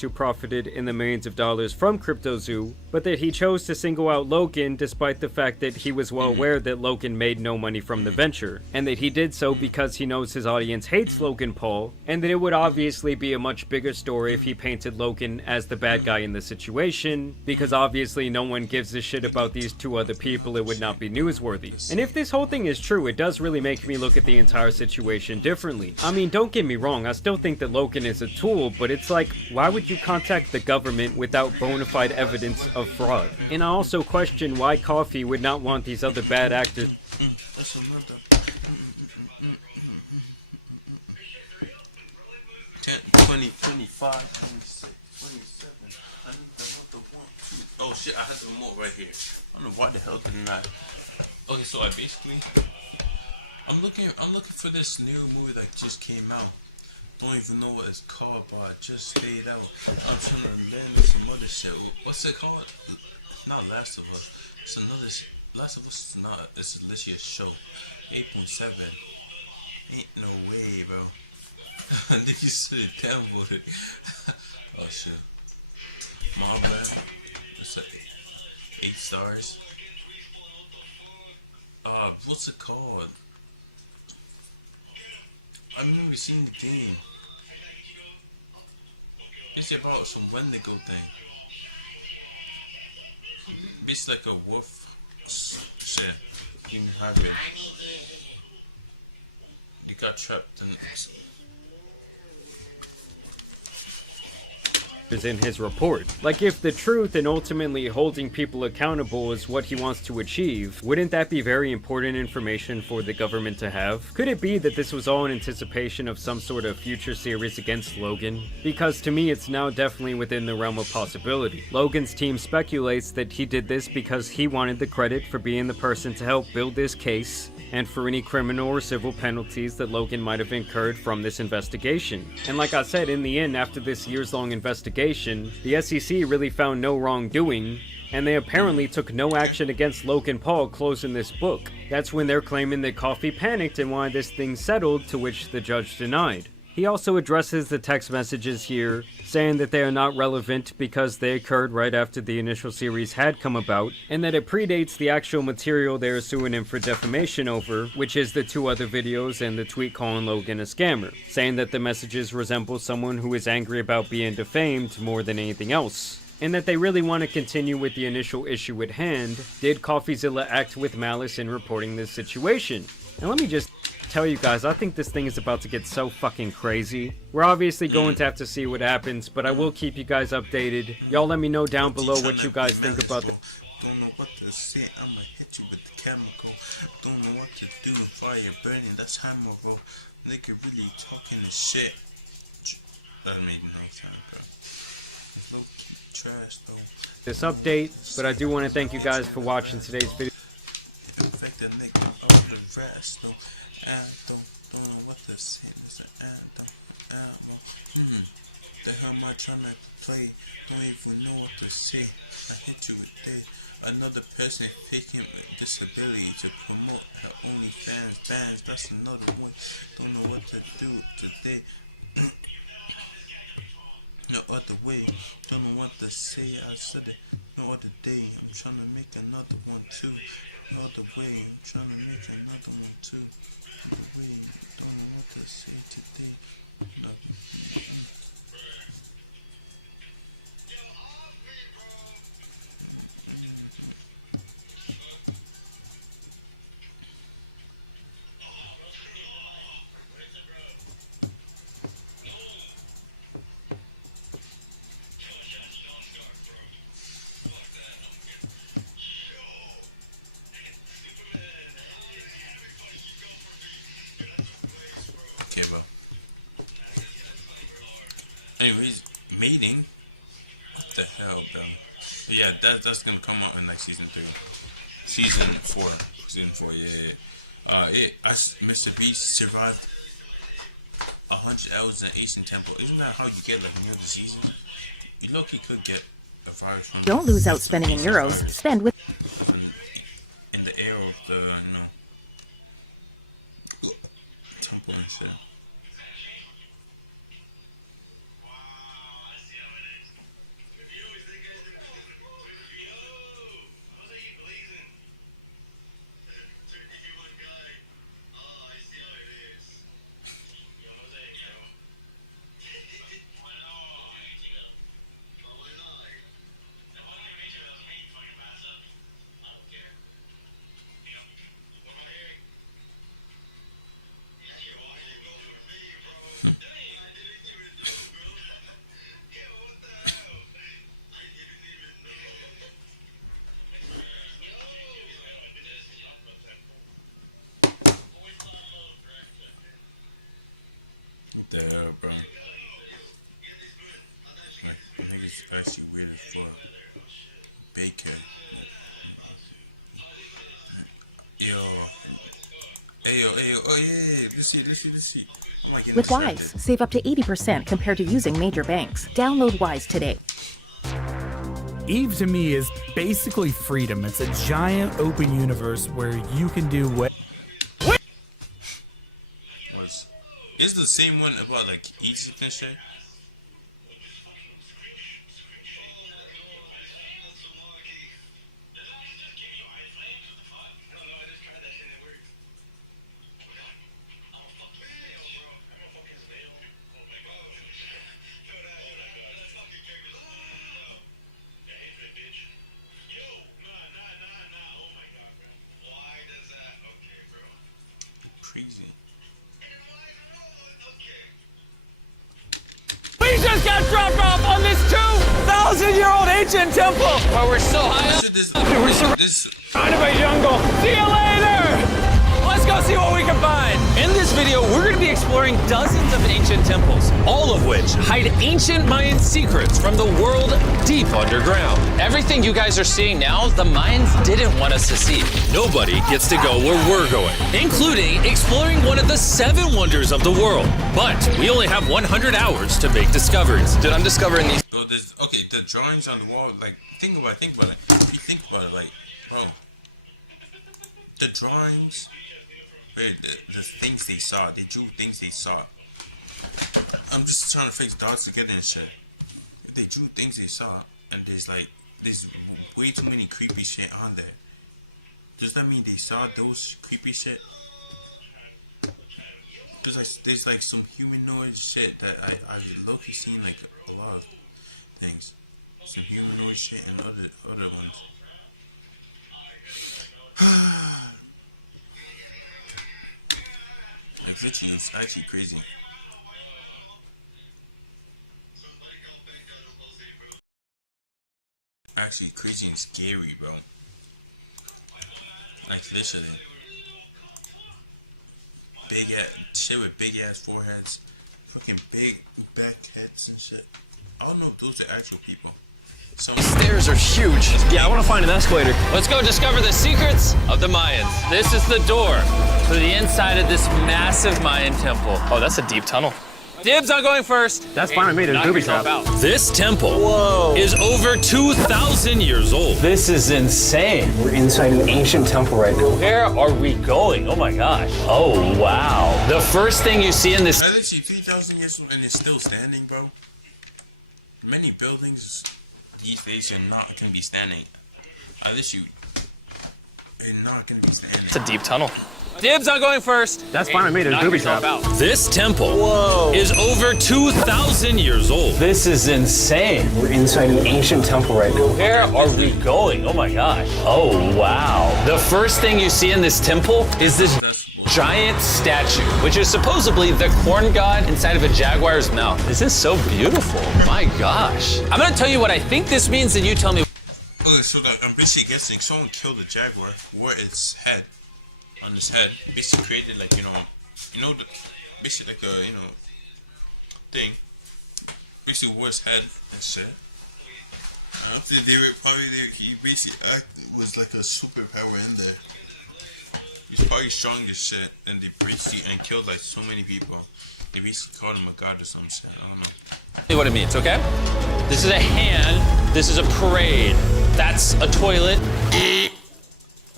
Who profited in the millions of dollars from CryptoZoo, but that he chose to single out Logan despite the fact that he was well aware that Logan made no money from the venture, and that he did so because he knows his audience hates Logan Paul, and that it would obviously be a much bigger story if he painted Logan as the bad guy in the situation, because obviously no one gives a shit about these two other people, it would not be newsworthy. And if this whole thing is true, it does really make me look at the entire situation differently. I mean, don't get me wrong, I still think that Logan is a tool, but it's like, why would you contact the government without bona fide evidence of fraud? And I also question why Coffee would not want these other bad actors. That's another. 10, 20, 25, 26, 27. I need another one, two. Oh shit, I had some more right here. I don't know why the hell didn't I? Okay, so I basically, I'm looking for this new movie that just came out. Don't even know what it's called, but I just stayed out. I'm trying to learn some other shit. What's it called? Not Last of Us. It's another. Last of Us is not. It's literally a show. 8.7. Ain't no way, bro. Nigga should have downvoted. Oh shit. My bad. It's like 8 stars. What's it called? I remember seeing the game. It's about some Wendigo thing. It's like a wolf. Shit. You can have it. You got trapped in. in his report. Like, if the truth and ultimately holding people accountable is what he wants to achieve, wouldn't that be very important information for the government to have? Could it be that this was all in anticipation of some sort of future series against Logan? Because to me, it's now definitely within the realm of possibility. Logan's team speculates that he did this because he wanted the credit for being the person to help build this case, and for any criminal or civil penalties that Logan might have incurred from this investigation. And like I said, in the end, after this years-long investigation, the SEC really found no wrongdoing, and they apparently took no action against Logan Paul closing this book. That's when they're claiming that Coffee panicked and wanted this thing settled, to which the judge denied. He also addresses the text messages here, saying that they are not relevant because they occurred right after the initial series had come about, and that it predates the actual material they are suing him for defamation over, which is the 2 other videos and the tweet calling Logan a scammer, saying that the messages resemble someone who is angry about being defamed more than anything else, and that they really want to continue with the initial issue at hand. Did CoffeeZilla act with malice in reporting this situation? And let me just tell you guys, I think this thing is about to get so fucking crazy. We're obviously going to have to see what happens, but I will keep you guys updated. Y'all let me know down below what you guys think about this. Don't know what to say, I'ma hit you with the chemical. Don't know what to do, fire burning, that's hammer, bro. Nigga really talking this shit. That made no sense, bro. It's low trash, though. This update, but I do want to thank you guys for watching today's video. Infect a nigga all the rest, though. I don't know what to say. Listen, the hell am I trying to play? Don't even know what to say. I hit you with this. Another person faking disability to promote her OnlyFans fans. That's another one. Don't know what to do today. No other way. Don't know what to say. I said it no other day. I'm trying to make another one too. No other way. I'm trying to make another one too. No way. Don't know what to say today. No. Okay, bro. Anyways, mating. What the hell, bro? But yeah, that's gonna come out in like season 4. Season 4, yeah. Mr. Beast survived 100 hours in Asian Temple. Isn't that how you get like new diseases? You low-key could get a virus from. Don't lose out spending in euros. Spend with. In the air of the, temple and shit. What the hell, bro? Like, niggas actually weird as fuck. Baker. Yo. Ayo, oh yeah, let's see. I might get With excited. Wise, save up to 80% compared to using major banks. Download Wise today. Eve to me is basically freedom. It's a giant open universe where you can do what. Is the same one about like Egypt and shit? Crazy. ancient temple! Oh, we're so high up. We're surrounded by jungle. See you later! Let's go see what we can find. In this video, we're going to be exploring dozens of ancient temples, all of which hide ancient Mayan secrets from the world deep underground. Everything you guys are seeing now, the Mayans didn't want us to see. Nobody gets to go where we're going, including exploring one of the 7 wonders of the world. But we only have 100 hours to make discoveries. Dude, I'm discovering these. Bro, okay, the drawings on the wall, like, think about it, like, if you think about it, like, bro, the drawings, the things they saw, they drew things they saw. I'm just trying to fix dots together and shit. If they drew things they saw, and there's way too many creepy shit on there, does that mean they saw those creepy shit? There's like some humanoid shit that I low-key seen, like a lot of things. Some humanoid shit and other ones. Like literally, it's actually crazy. Actually crazy and scary, bro. Like literally. Big ass shit with big ass foreheads. Fucking big back heads and shit. I don't know if those are actual people. These stairs are huge. Yeah, I want to find an escalator. Let's go discover the secrets of the Mayans. This is the door to the inside of this massive Mayan temple. Oh, that's a deep tunnel. Dibs on going first. That's fine with me. There's booby traps. This temple is over 2,000 years old. This is insane. We're inside an ancient temple right now. Where are we going? Oh my gosh. Oh, wow. The first thing you see in this... I literally 3,000 years old and it's still standing, bro. Many buildings these days are not going to be standing. I literally... They're not going to be standing. It's a deep tunnel. Dibs on going first. That's fine with me. There's booby traps. This temple is over 2,000 years old. This is insane. We're inside an ancient temple right now. Where are we going? Oh my gosh. Oh, wow. The first thing you see in this temple is this giant statue, which is supposedly the corn god inside of a jaguar's mouth. This is so beautiful. My gosh. I'm going to tell you what I think this means, and you tell me. Okay, so I'm basically guessing someone killed the jaguar, wore its head on his head, basically created like, basically like a, thing, basically wore his head and shit. After he basically was like a superpower in there. He's probably strong as shit, and they basically killed like so many people. They basically called him a god or some shit, I don't know. Tell you what it means, okay? This is a hand, this is a parade, that's a toilet.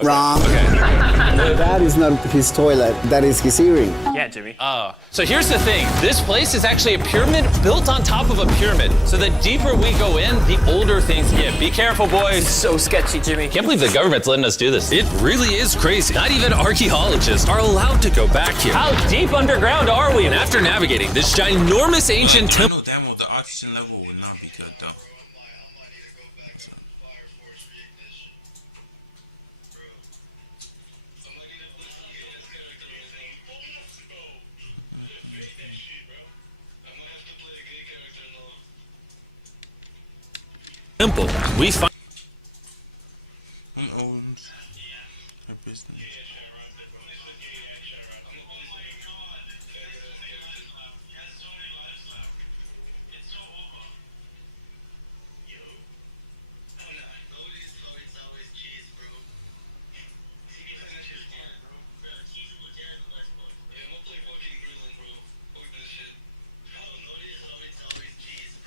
Wrong. Okay. That is not his toilet. That is his earring. Yeah, Jimmy. Oh. So here's the thing. This place is actually a pyramid built on top of a pyramid. So the deeper we go in, the older things get. Be careful, boys. It's so sketchy, Jimmy. Can't believe the government's letting us do this. It really is crazy. Not even archaeologists are allowed to go back here. How deep underground are we? And after navigating this ginormous ancient temple... I know damn well the oxygen level would not be good, though. Temple, we find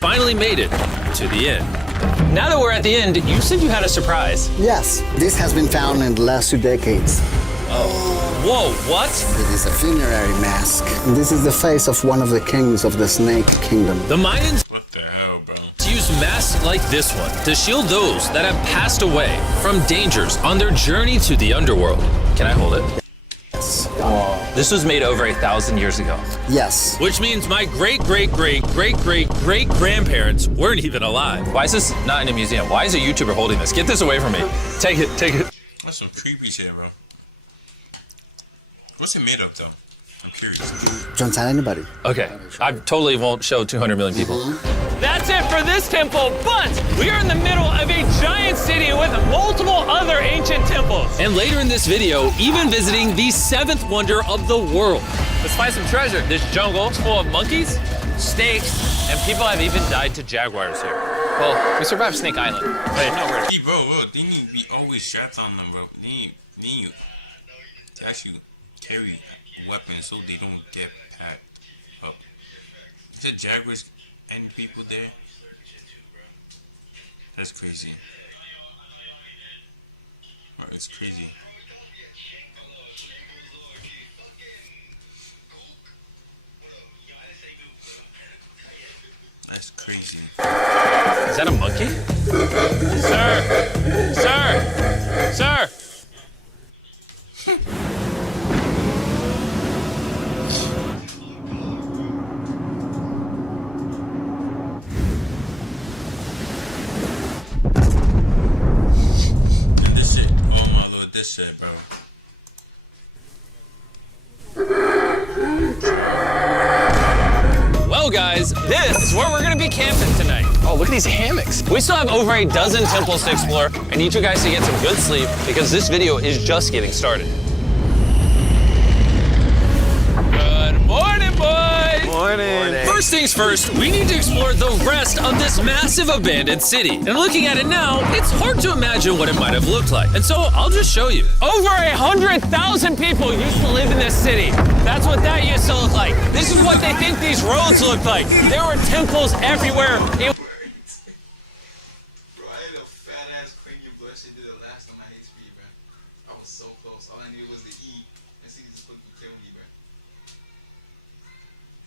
finally made it to the end. Now that we're at the end, you said you had a surprise. Yes, this has been found in the last 2 decades. Oh. Whoa, what? It is a funerary mask. This is the face of one of the kings of the Snake Kingdom. The Mayans... What the hell, bro? Use masks like this one to shield those that have passed away from dangers on their journey to the underworld. Can I hold it? Yes. This was made over 1,000 years ago. Yes. Which means my great-great-great-great-great-grandparents weren't even alive. Why is this not in a museum? Why is a YouTuber holding this? Get this away from me. Take it, take it. That's some creepy shit, bro. What's it made of, though? I'm curious. Don't tell anybody. Okay, I totally won't show 200 million people. That's it for this temple, but we are in the middle of a giant city with multiple other ancient temples. And later in this video, even visiting the 7th wonder of the world. Let's find some treasure. This jungle is full of monkeys, snakes, and people have even died to jaguars here. Well, we survived Snake Island. But no, we're Hey, bro, they need to be always strapped on them, bro. They need to actually carry weapons so they don't get packed up. Is there jaguars and people there? That's crazy. Bro, it's crazy. That's crazy. Is that a monkey? Sir! And this shit, oh my lord, this shit, bro. Well, guys, this is where we're gonna be camping tonight. Oh, look at these hammocks. We still have over a dozen temples to explore. I need you guys to get some good sleep because this video is just getting started. Good morning, boys. Morning. First things first, we need to explore the rest of this massive abandoned city. And looking at it now, it's hard to imagine what it might have looked like. And so I'll just show you. Over 100,000 people used to live in this city. That's what that used to look like. This is what they think these roads look like. There were temples everywhere. Bro, I had a fat ass cranium blush. I did it last time I hit speed, bro. I was so close. All I needed was the E. And see, just fucking kill me, bro.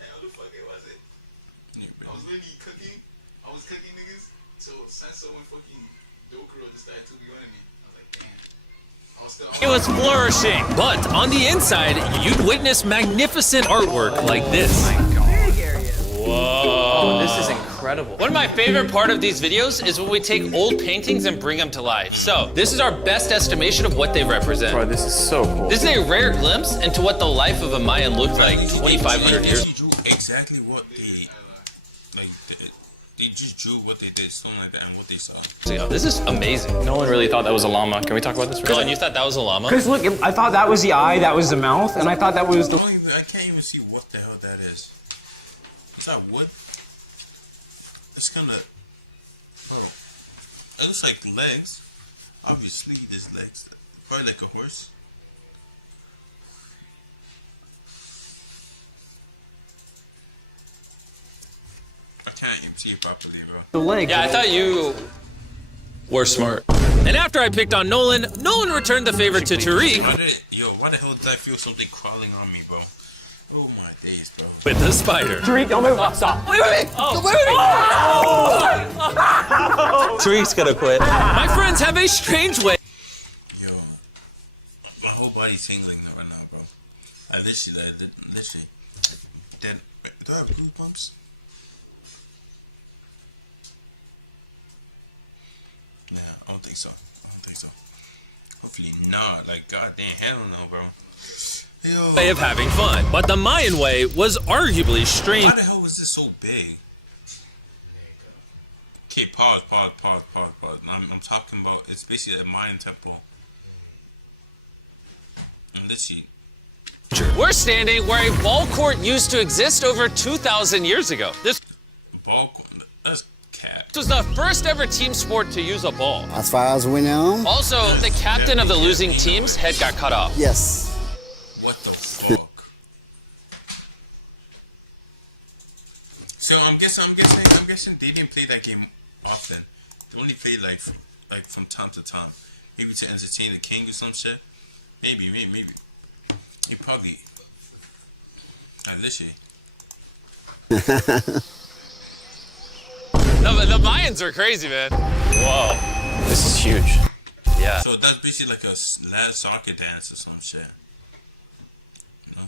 Hey, how the fuck was it? I was literally cooking. I was cooking niggas. So Senso and fucking Dokuro just started to be on me. I was like, damn. I was still. It was flourishing. But on the inside, you'd witness magnificent artwork like this. Whoa. This is incredible. One of my favorite part of these videos is when we take old paintings and bring them to life. So this is our best estimation of what they represent. Bro, this is so cool. This is a rare glimpse into what the life of a Mayan looked like 2,500 years ago. Drew exactly what they like. They just drew what they did, something like that, and what they saw. This is amazing. No one really thought that was a llama. Can we talk about this? Colin, you thought that was a llama? Because look, I thought that was the eye, that was the mouth, and I thought that was the. I can't even see what the hell that is. Is that wood? It's kind of. Oh, it looks like legs. Obviously, there's legs. Probably like a horse. I can't even see it properly, bro. The leg. Yeah, I thought you were smart. And after I picked on Nolan returned the favor to Tariq. Why the hell did I feel something crawling on me, bro? Oh my days, bro. With the spider. Tariq, don't move. Stop. Wait. Oh. Tariq's gonna quit. My friends have a strange way. Yo, my whole body's tingling right now, bro. I literally, dead. Do I have goosebumps? Nah, I don't think so. Hopefully not. Like, goddamn, hell no, bro. Yo. Way of having fun, but the Mayan way was arguably strange. Why the hell was this so big? Okay, pause. I'm talking about, it's basically a Mayan temple. And literally. We're standing where a ball court used to exist over 2,000 years ago. This ball court, that's cat. This was the first ever team sport to use a ball. As far as we know. Also, the captain of the losing team's head got cut off. Yes. What the fuck? So I'm guessing they didn't play that game often. They only played like from time to time. Maybe to entertain the king or some shit. Maybe. He probably. Literally. The Mayans are crazy, man. Whoa. This is huge. Yeah. So that's basically like a lad soccer dance or some shit. No?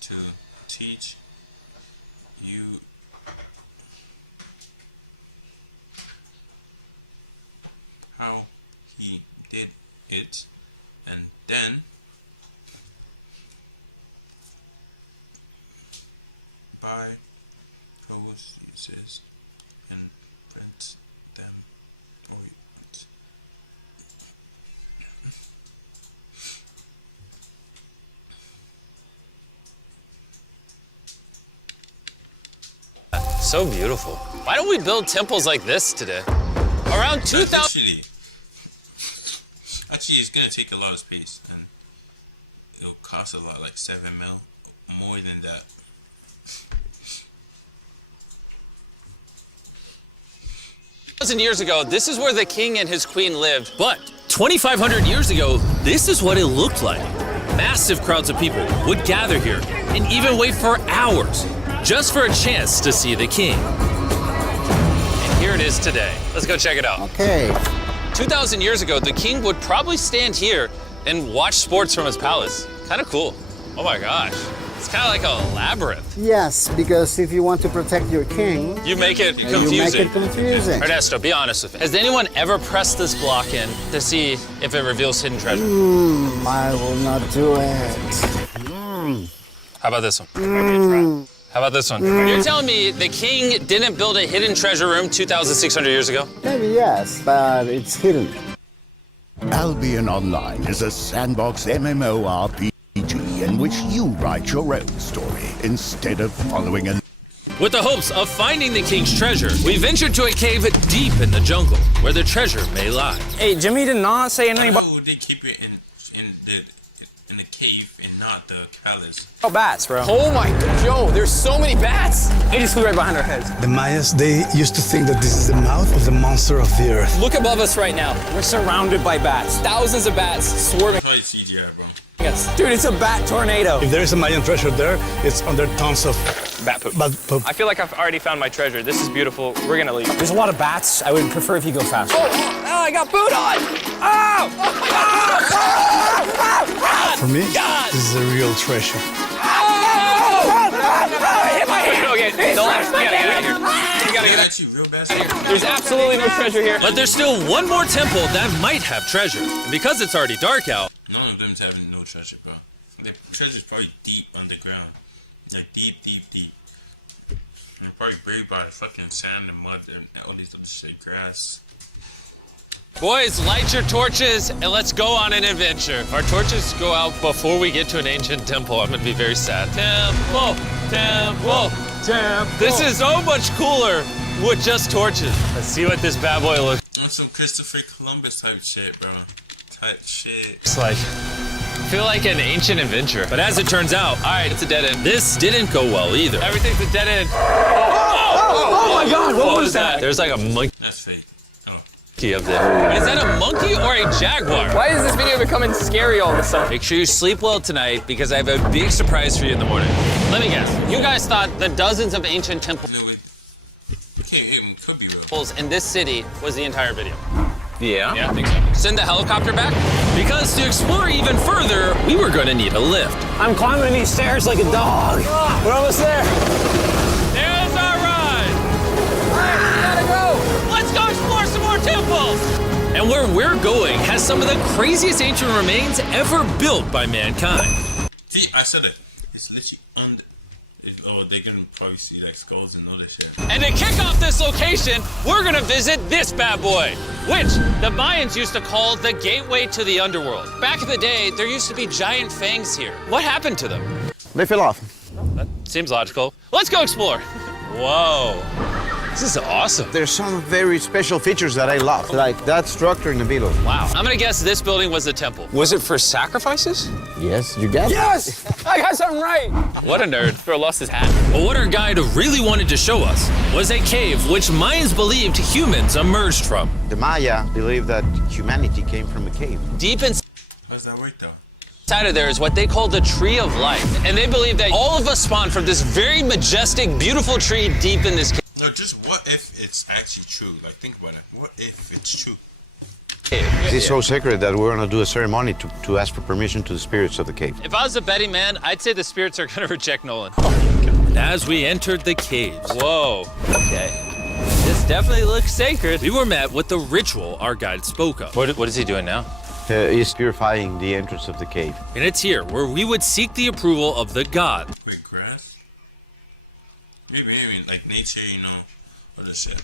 To teach you how he did it, and then buy those uses and print them. So beautiful. Why don't we build temples like this today? Around 2000. Actually, it's gonna take a lot of space, and it'll cost a lot, like 7 mil, more than that. Years ago, this is where the king and his queen lived. But 2,500 years ago, this is what it looked like. Massive crowds of people would gather here and even wait for hours just for a chance to see the king. And here it is today. Let's go check it out. Okay. 2,000 years ago, the king would probably stand here and watch sports from his palace. Kind of cool. Oh my gosh. It's kind of like a labyrinth. Yes, because if you want to protect your king, You make it confusing. You make it confusing. Ernesto, be honest with me. Has anyone ever pressed this block in to see if it reveals hidden treasure? I will not do it. How about this one? How about this one? You're telling me the king didn't build a hidden treasure room 2,600 years ago? Maybe yes, but it's hidden. Albion Online is a sandbox MMORPG in which you write your own story instead of following a... With the hopes of finding the king's treasure, we ventured to a cave deep in the jungle where the treasure may lie. Hey, Jimmy did not say anything about... Why would they keep it in the cave and not the palace? Oh, bats, bro. Oh my, yo, there's so many bats. They just flew right behind our heads. The Mayas, they used to think that this is the mouth of the monster of the earth. Look above us right now. We're surrounded by bats. Thousands of bats swarming. Probably CGI, bro. Yes. Dude, it's a bat tornado. If there is a Mayan treasure there, it's under tons of Bat poop. bat poop. I feel like I've already found my treasure. This is beautiful. We're gonna leave. There's a lot of bats. I would prefer if you go faster. Oh, I got boot on! Oh! For me, this is a real treasure. Hit my hand. Okay, don't laugh. You gotta get out of here. You gotta get out. Real bad. There's absolutely no treasure here. But there's still one more temple that might have treasure. And because it's already dark out, None of them's having no treasure, bro. The treasure's probably deep underground. Like deep. They're probably buried by fucking sand and mud and all these other shit, grass. boys, light your torches and let's go on an adventure. Our torches go out before we get to an ancient temple. I'm gonna be very sad. Temple. This is so much cooler with just torches. Let's see what this bad boy looks like. Some Christopher Columbus type shit, bro. Type shit. It's like, I feel like an ancient adventure. But as it turns out, all right, it's a dead end. This didn't go well either. Everything's a dead end. Oh my God, what was that? There's like a monkey That's fake. up there. Is that a monkey or a jaguar? Why is this video becoming scary all of a sudden? Make sure you sleep well tonight because I have a big surprise for you in the morning. Let me guess. You guys thought the dozens of ancient temples It could be real. in this city was the entire video. Yeah. Yeah, I think so. Send the helicopter back? Because to explore even further, we were going to need a lift. I'm climbing these stairs like a dog. We're almost there. There's our ride. We gotta go. Let's go explore some more temples. And where we're going has some of the craziest ancient remains ever built by mankind. See, I said it. It's literally under. Oh, they can probably see like skulls and all that shit. And to kick off this location, we're gonna visit this bad boy, which the Mayans used to call the gateway to the underworld. Back in the day, there used to be giant fangs here. What happened to them? They fell off. That seems logical. Let's go explore. Whoa, this is awesome. There's some very special features that I love, like that structure in the middle. Wow. I'm gonna guess this building was the temple. Was it for sacrifices? Yes, you got it. Yes! I got something right. What a nerd. Phil lost his hat. But what our guide really wanted to show us was a cave which Mayans believed humans emerged from. The Maya believe that humanity came from a cave. Deep inside How's that work though? of there is what they call the Tree of Life. And they believe that all of us spawned from this very majestic, beautiful tree deep in this cave. No, just what if it's actually true? Like, think about it. What if it's true? It's so sacred that we're gonna do a ceremony to ask for permission to the spirits of the cave. If I was a betting man, I'd say the spirits are gonna reject Nolan. And as we entered the caves, whoa, okay. This definitely looks sacred. We were met with the ritual our guide spoke of. What is he doing now? He's purifying the entrance of the cave. And it's here where we would seek the approval of the god. Wait, grass? Maybe like nature, you know, or the shit.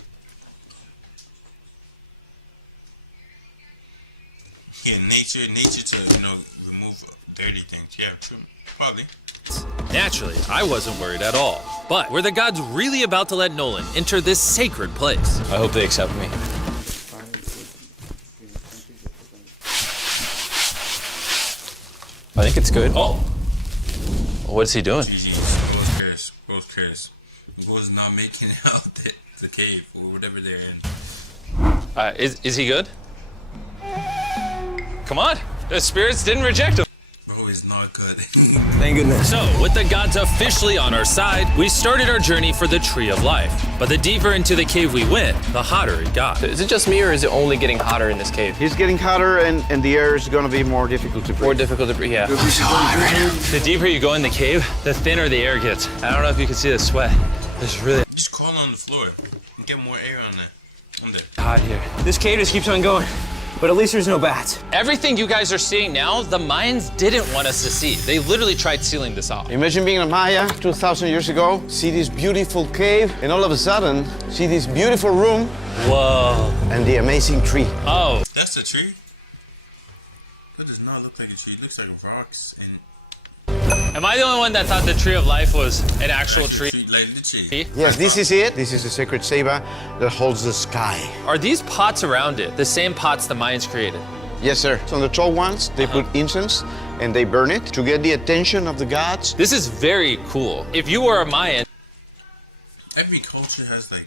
Yeah, nature to, you know, remove dirty things. Yeah, true. Probably. Naturally, I wasn't worried at all. But were the gods really about to let Nolan enter this sacred place? I hope they accept me. I think it's good. Oh! What's he doing? GG, both cares. Was not making it out the cave or whatever they're in. Is he good? Come on! The spirits didn't reject him. Bro is not good. Thank goodness. So, with the gods officially on our side, we started our journey for the Tree of Life. But the deeper into the cave we went, the hotter it got. Is it just me, or is it only getting hotter in this cave? He's getting hotter, and the air is gonna be more difficult to breathe. More difficult to breathe, yeah. The deeper you go in the cave, the thinner the air gets. I don't know if you can see the sweat. It's really just crawl on the floor and get more air on that. hot here. This cave just keeps on going. But at least there's no bats. Everything you guys are seeing now, the Mayans didn't want us to see. They literally tried sealing this off. Imagine being a Maya 2,000 years ago, see this beautiful cave, and all of a sudden, see this beautiful room. Whoa. And the amazing tree. Oh. That's the tree? That does not look like a tree. It looks like rocks and... Am I the only one that thought the Tree of Life was an actual tree? Like literally. Yes, this is it. This is the sacred ceiba that holds the sky. Are these pots around it the same pots the Mayans created? Yes, sir. So on the tall ones, they put incense and they burn it to get the attention of the gods. This is very cool. If you were a Mayan... Every culture has like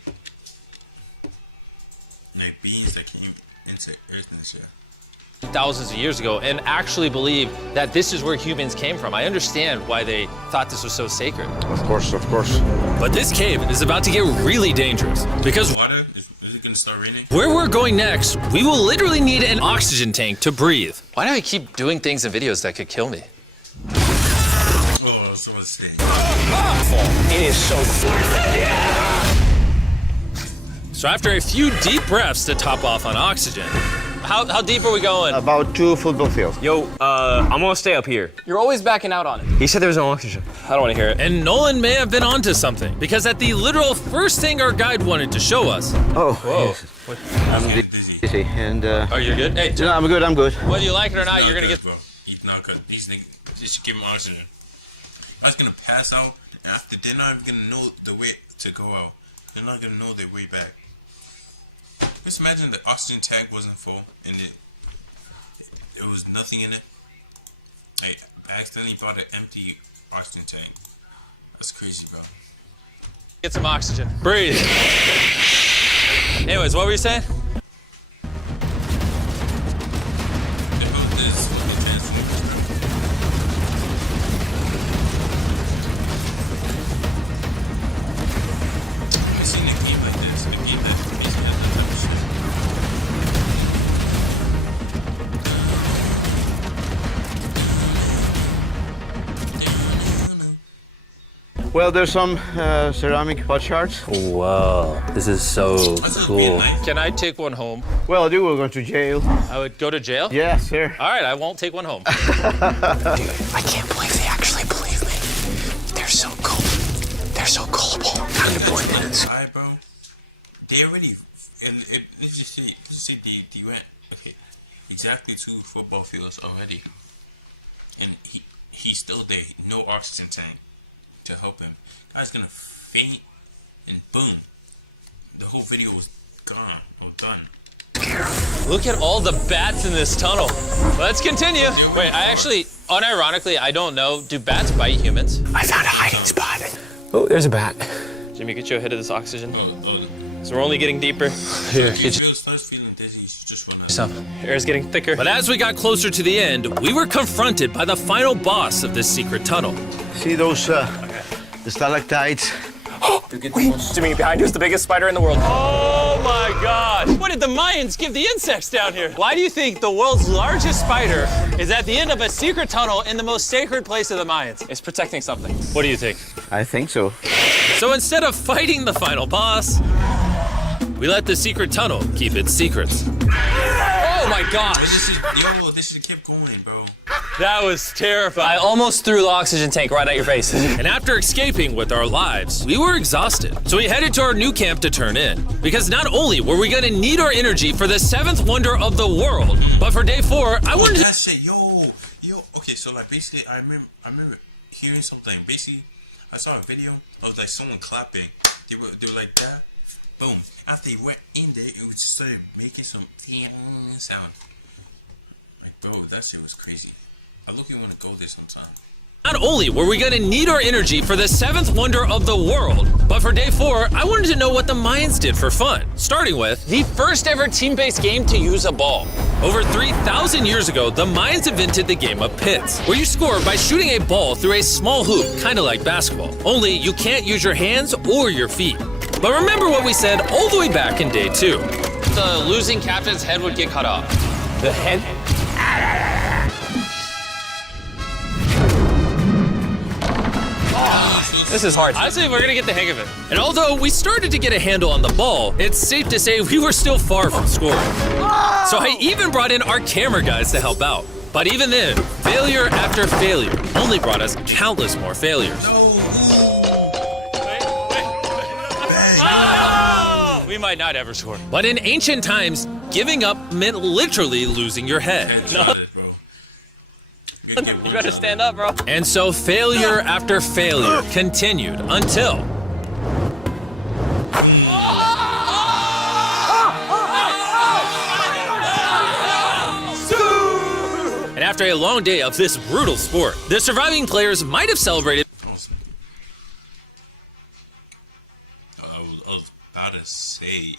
beings that came into Earth and shit. Thousands of years ago and actually believe that this is where humans came from. I understand why they thought this was so sacred. Of course, of course. But this cave is about to get really dangerous because water is it gonna start raining? Where we're going next, we will literally need an oxygen tank to breathe. Why do I keep doing things in videos that could kill me? Oh, someone's saying. It is so So after a few deep breaths to top off on oxygen, how deep are we going? About 2 football fields. Yo, I'm gonna stay up here. You're always backing out on it. He said there was no oxygen. I don't want to hear it. And Nolan may have been onto something, because at the literal first thing our guide wanted to show us. Oh, whoa. I'm dizzy. And, oh, you're good? Hey, no, I'm good. Whether you like it or not, you're gonna get... Bro. He's not good. These niggas, they should give him oxygen. I was gonna pass out, and after they're not even gonna know the way to go out. They're not gonna know their way back. Just imagine the oxygen tank wasn't full, and there was nothing in it. I accidentally bought an empty oxygen tank. That's crazy, bro. Get some oxygen. Breathe. Anyways, what were you saying? Well, there's some ceramic pot shards. Whoa, this is so cool. Can I take one home? Well, I do. We're going to jail. I would go to jail? Yes, sir. All right, I won't take one home. Dude, I can't believe they actually believe me. They're so cool. They're so gullible. Hi, bro. They already, and let's just say they went exactly 2 football fields already, and he's still there. No oxygen tank to help him. Guy's gonna faint, and boom, the whole video was gone or done. Look at all the bats in this tunnel. Let's continue. Wait, I actually, unironically, I don't know. Do bats bite humans? I found a hiding spot. Oh, there's a bat. Jimmy, get you a hit of this oxygen. So we're only getting deeper. Here, if you start feeling dizzy, you should just run out. Some air's getting thicker. But as we got closer to the end, we were confronted by the final boss of this secret tunnel. See those the stalactites? Wait, Jimmy, behind you is the biggest spider in the world. Oh my God! What did the Mayans give the insects down here? Why do you think the world's largest spider is at the end of a secret tunnel in the most sacred place of the Mayans? It's protecting something. What do you think? I think so. So instead of fighting the final boss, we let the secret tunnel keep its secrets. Oh my gosh! This should keep going, bro. That was terrifying. I almost threw the oxygen tank right at your face. And after escaping with our lives, we were exhausted. So we headed to our new camp to turn in. Because not only were we gonna need our energy for the 7th wonder of the world, but for day 4, I wanted to— That shit, yo. Okay, so like basically, I remember hearing something. Basically, I saw a video of like someone clapping. They were like that. Boom. After they went in there, it just started making some sound. Like, bro, that shit was crazy. I look, you want to go there sometime. Not only were we gonna need our energy for the 7th wonder of the world, but for day 4, I wanted to know what the Mayans did for fun. Starting with the first ever team-based game to use a ball. Over 3,000 years ago, the Mayans invented the game of pits, where you score by shooting a ball through a small hoop, kinda like basketball. Only you can't use your hands or your feet. But remember what we said all the way back in day 2. The losing captain's head would get cut off. The head? This is hard. Honestly, we're gonna get the hang of it. And although we started to get a handle on the ball, it's safe to say we were still far from scoring. So I even brought in our camera guys to help out. But even then, failure after failure only brought us countless more failures. We might not ever score. But in ancient times, giving up meant literally losing your head. No. You better stand up, bro. And so failure after failure continued until... And after a long day of this brutal sport, the surviving players might have celebrated... I was about to say...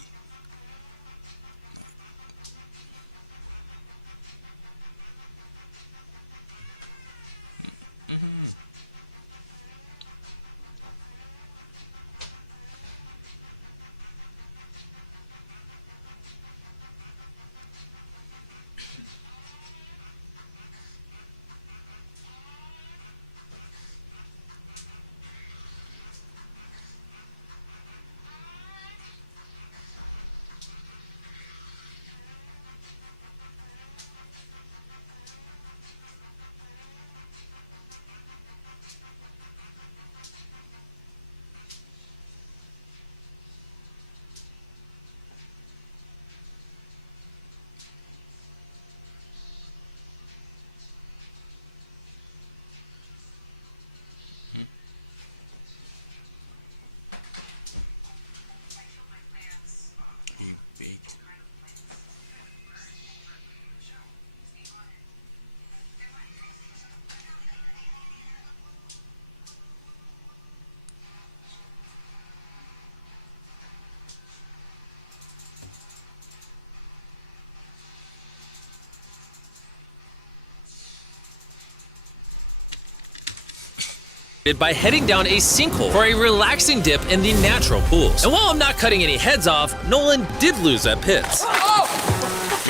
by heading down a sinkhole for a relaxing dip in the natural pools. And while I'm not cutting any heads off, Nolan did lose at pits. Yo,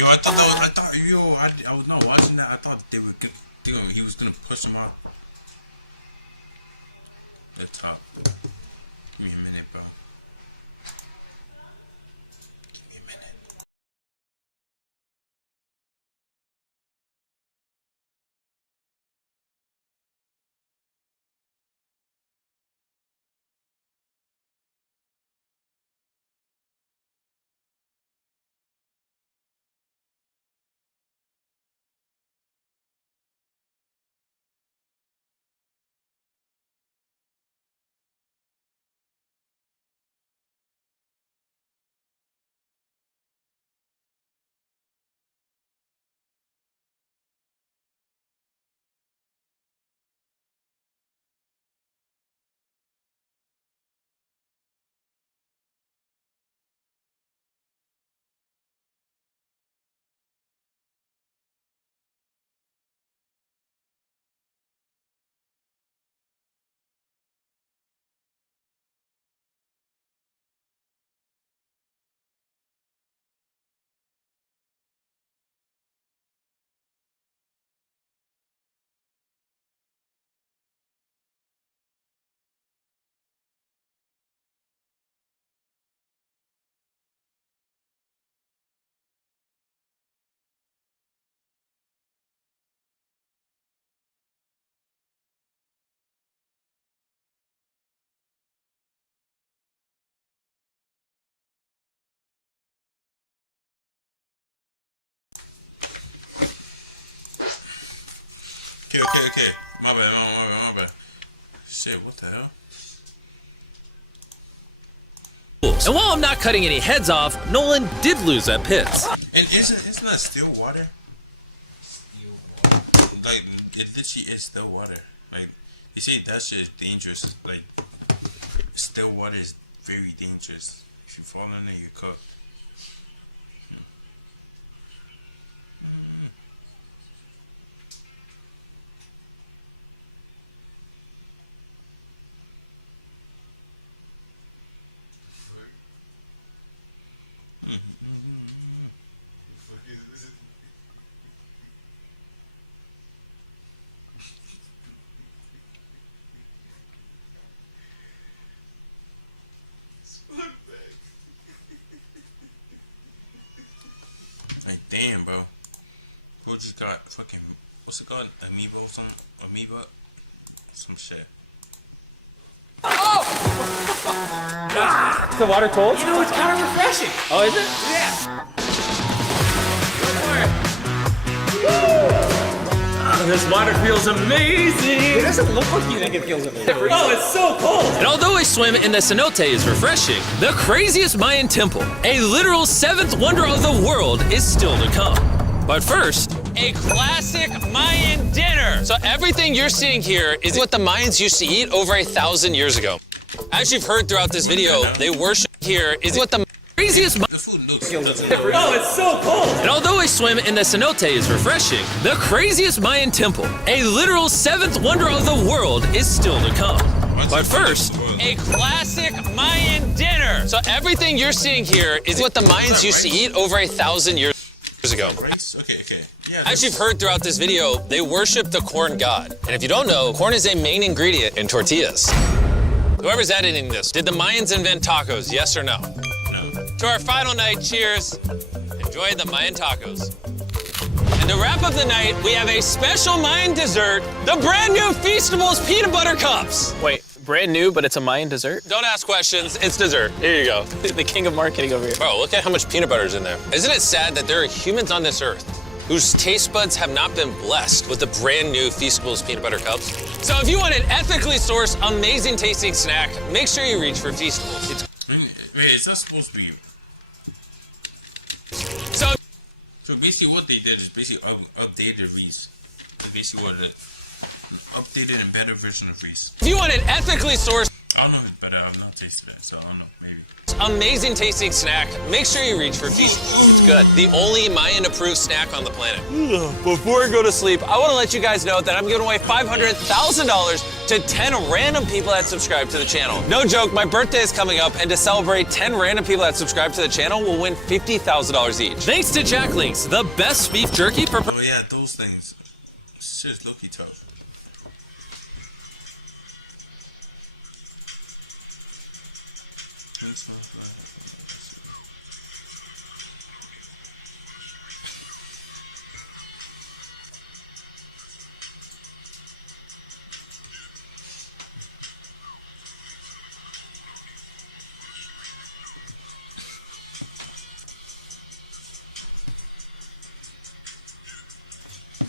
I was not watching that. I thought he was gonna push him out the top. Give me a minute, bro. Okay. My bad. Shit, what the hell? And while I'm not cutting any heads off, Nolan did lose at pits. And isn't that still water? Like, it literally is still water. Like, you see, that shit is dangerous. Like, still water is very dangerous. If you fall in it, you're cut. Like, damn, bro. Who just got fucking, what's it called? Amoeba or something? Amoeba? Some shit. The water cold? You know, it's kind of refreshing. Oh, is it? Yeah. This water feels amazing. It doesn't look like you think it feels amazing. Oh, it's so cold. And although a swim in the cenote is refreshing, the craziest Mayan temple, a literal seventh wonder of the world, is still to come. But first, a classic Mayan dinner. So everything you're seeing here is what the Mayans used to eat over 1,000 years ago. As you've heard throughout this video, they worship here is what the craziest The food looks Oh, it's so cold. And although a swim in the cenote is refreshing, the craziest Mayan temple, a literal seventh wonder of the world, is still to come. But first, a classic Mayan dinner. So everything you're seeing here is what the Mayans used to eat over 1,000 years ago. Okay. Yeah, As you've heard throughout this video, they worship the corn god. And if you don't know, corn is a main ingredient in tortillas. Whoever's editing this, did the Mayans invent tacos, yes or no? To our final night, cheers. Enjoy the Mayan tacos. And to wrap up the night, we have a special Mayan dessert, the brand new Feastables peanut butter cups. Wait, brand new, but it's a Mayan dessert? Don't ask questions, it's dessert. Here you go. The king of marketing over here. Bro, look at how much peanut butter is in there. Isn't it sad that there are humans on this earth whose taste buds have not been blessed with the brand new Feastables peanut butter cups? So if you want an ethically sourced, amazing tasting snack, make sure you reach for Feastables. Wait, is that supposed to be? So basically what they did is basically updated Reese. That's basically what it is. Updated and better version of Reese. if you want an ethically sourced, I don't know if it's better. I've not tasted it, so I don't know. Maybe. amazing tasting snack, make sure you reach for Feastables. It's good. The only Mayan approved snack on the planet. Before I go to sleep, I want to let you guys know that I'm giving away $500,000 to 10 random people that subscribe to the channel. No joke, my birthday is coming up, and to celebrate, 10 random people that subscribe to the channel will win $50,000 each. Thanks to Jack Links, the best beef jerky for. Oh yeah, those things. Shit's low-key tough.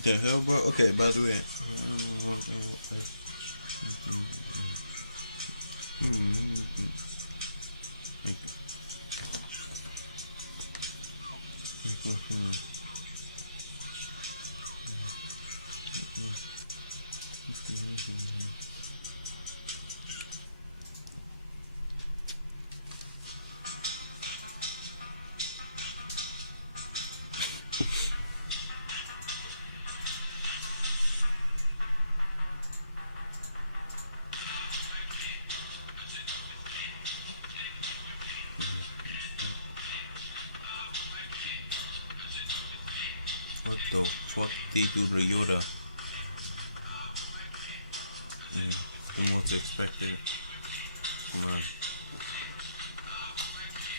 The hell, bro? Okay, by the way. What the fuck they do to Yoda? From what's expected. Right.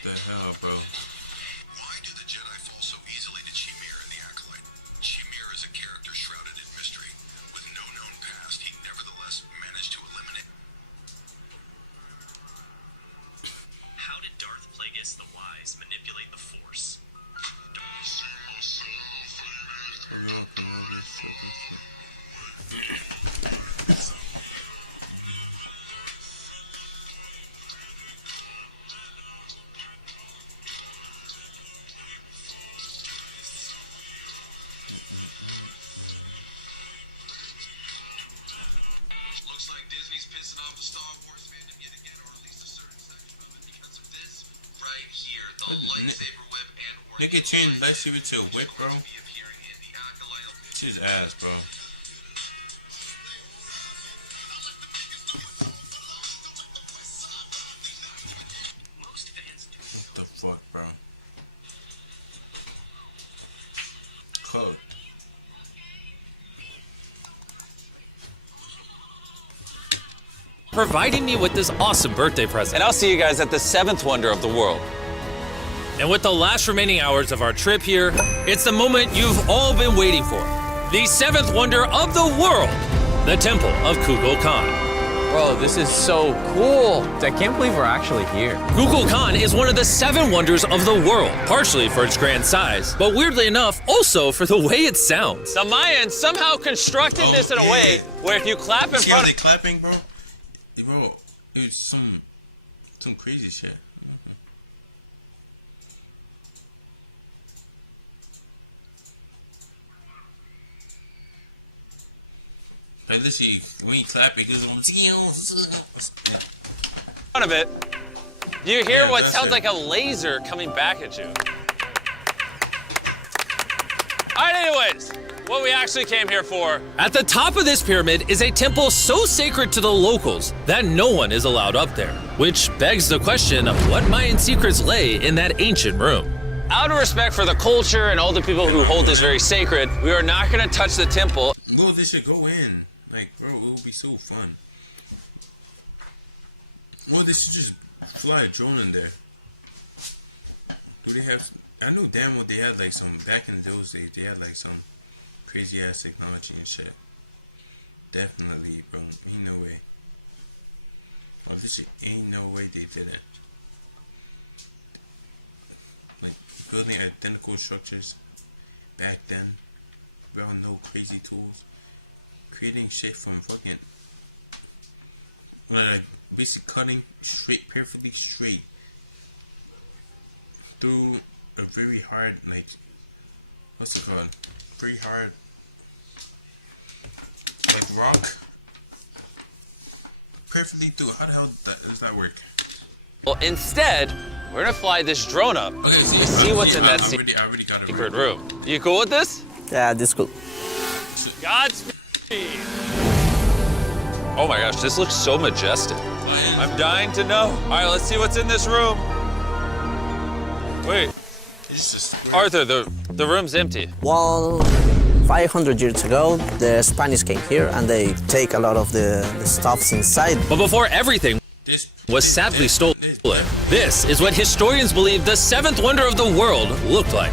The hell, bro? Why do the Jedi fall so easily to Chimir and the Acolyte? Chimir is a character shrouded in mystery. With no known past, he nevertheless managed to eliminate. How did Darth Plagueis the Wise manipulate the Force? Nigga change lightsaber to a whip, bro. Shit's ass, bro. What the fuck, bro? Code. Providing me with this awesome birthday present. And I'll see you guys at the 7th wonder of the world. And with the last remaining hours of our trip here, it's the moment you've all been waiting for. The 7th wonder of the world, the Temple of Kukulkan. Bro, this is so cool. I can't believe we're actually here. Kukulkan is one of the 7 wonders of the world, partially for its grand size, but weirdly enough, also for the way it sounds. The Mayans somehow constructed this in a way where if you clap in front of... clapping, bro? Bro, it's some crazy shit. But let's see, when you clap, it goes on. Front of it, you hear what sounds like a laser coming back at you. All right, anyways, what we actually came here for. At the top of this pyramid is a temple so sacred to the locals that no one is allowed up there, which begs the question of what Mayan secrets lay in that ancient room. Out of respect for the culture and all the people who hold this very sacred, we are not going to touch the temple. Bro, this should go in. Like, bro, it would be so fun. Well, they should just fly a drone in there. Do they have... I know damn well they had like some... Back in those days, they had like some crazy ass technology and shit. Definitely, bro. Ain't no way. Oh, this shit ain't no way they didn't. Like, building identical structures back then. Without no crazy tools. Creating shit from fucking... Like, basically cutting straight, perfectly straight. Through a very hard, like... What's it called? Very hard... Like rock. Perfectly through. How the hell does that work? Well, instead, we're gonna fly this drone up to see what's in that already got secret room. You cool with this? Yeah, this is cool. Godspeed. Oh my gosh, this looks so majestic. I'm dying to know. All right, let's see what's in this room. Wait. Arthur, the room's empty. Well, 500 years ago, the Spanish came here and they take a lot of the stuffs inside. But before everything was sadly stolen, this is what historians believe the 7th wonder of the world looked like.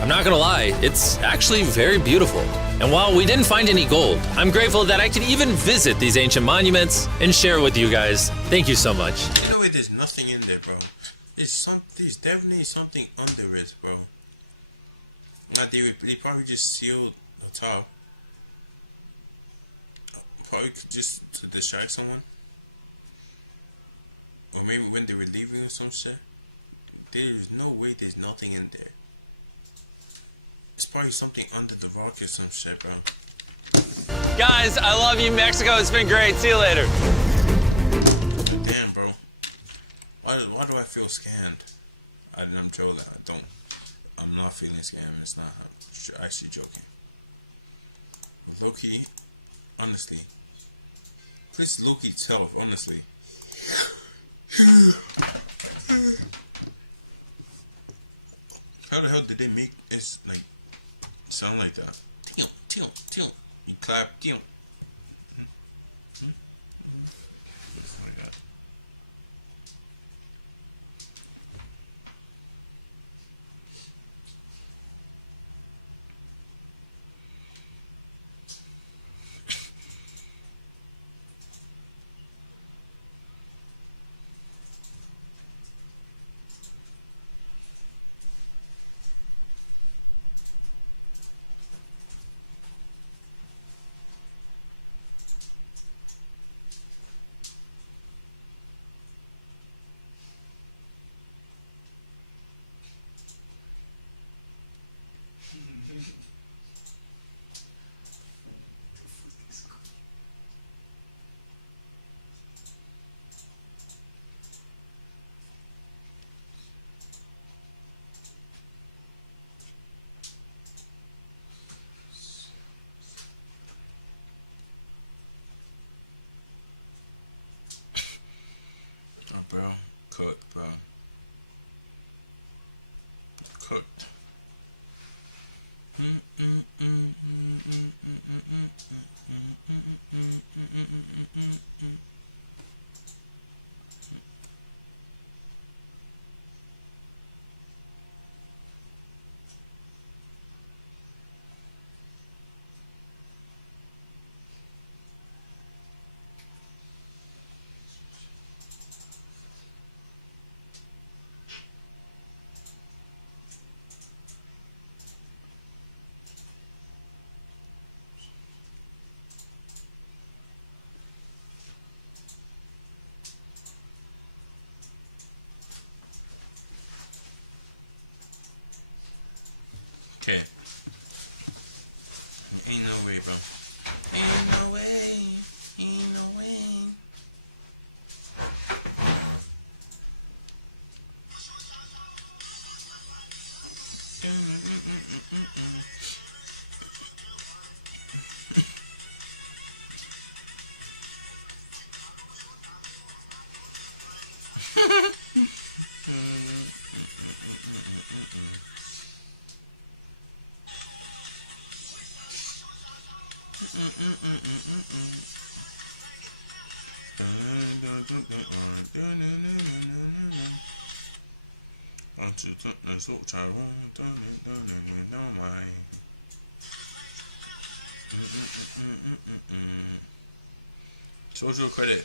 I'm not gonna lie, it's actually very beautiful. And while we didn't find any gold, I'm grateful that I could even visit these ancient monuments and share with you guys. Thank you so much. You know what? There's nothing in there, bro. There's definitely something under it, bro. Like they probably just sealed the top. Probably just to distract someone. Or maybe when they were leaving or some shit. There's no way there's nothing in there. It's probably something under the rock or some shit, bro. Guys, I love you, Mexico. It's been great. See you later. Damn, bro. Why do I feel scanned? I'm trolling. I'm not feeling scammed. It's not. I'm actually joking. But low-key, honestly. Please low-key tell, honestly. How the hell did they make it like sound like that? Tilt. You clap, tilt. Oh my god. bro. Cooked, bro. Cooked. Okay. Ain't no way, bro. Ain't no way. Ain't no way. Social credit.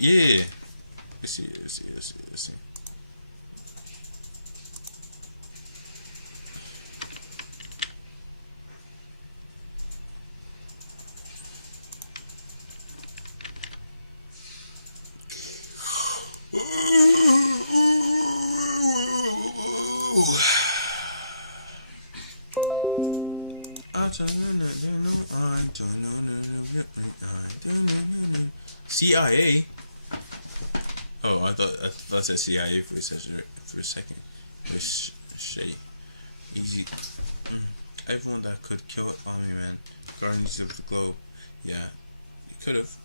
Yeah. Let's see. CIA? Oh, I thought it said CIA for a second. This shit. Easy. Everyone that could kill Army Man. Guardians of the Globe. Yeah. Could have.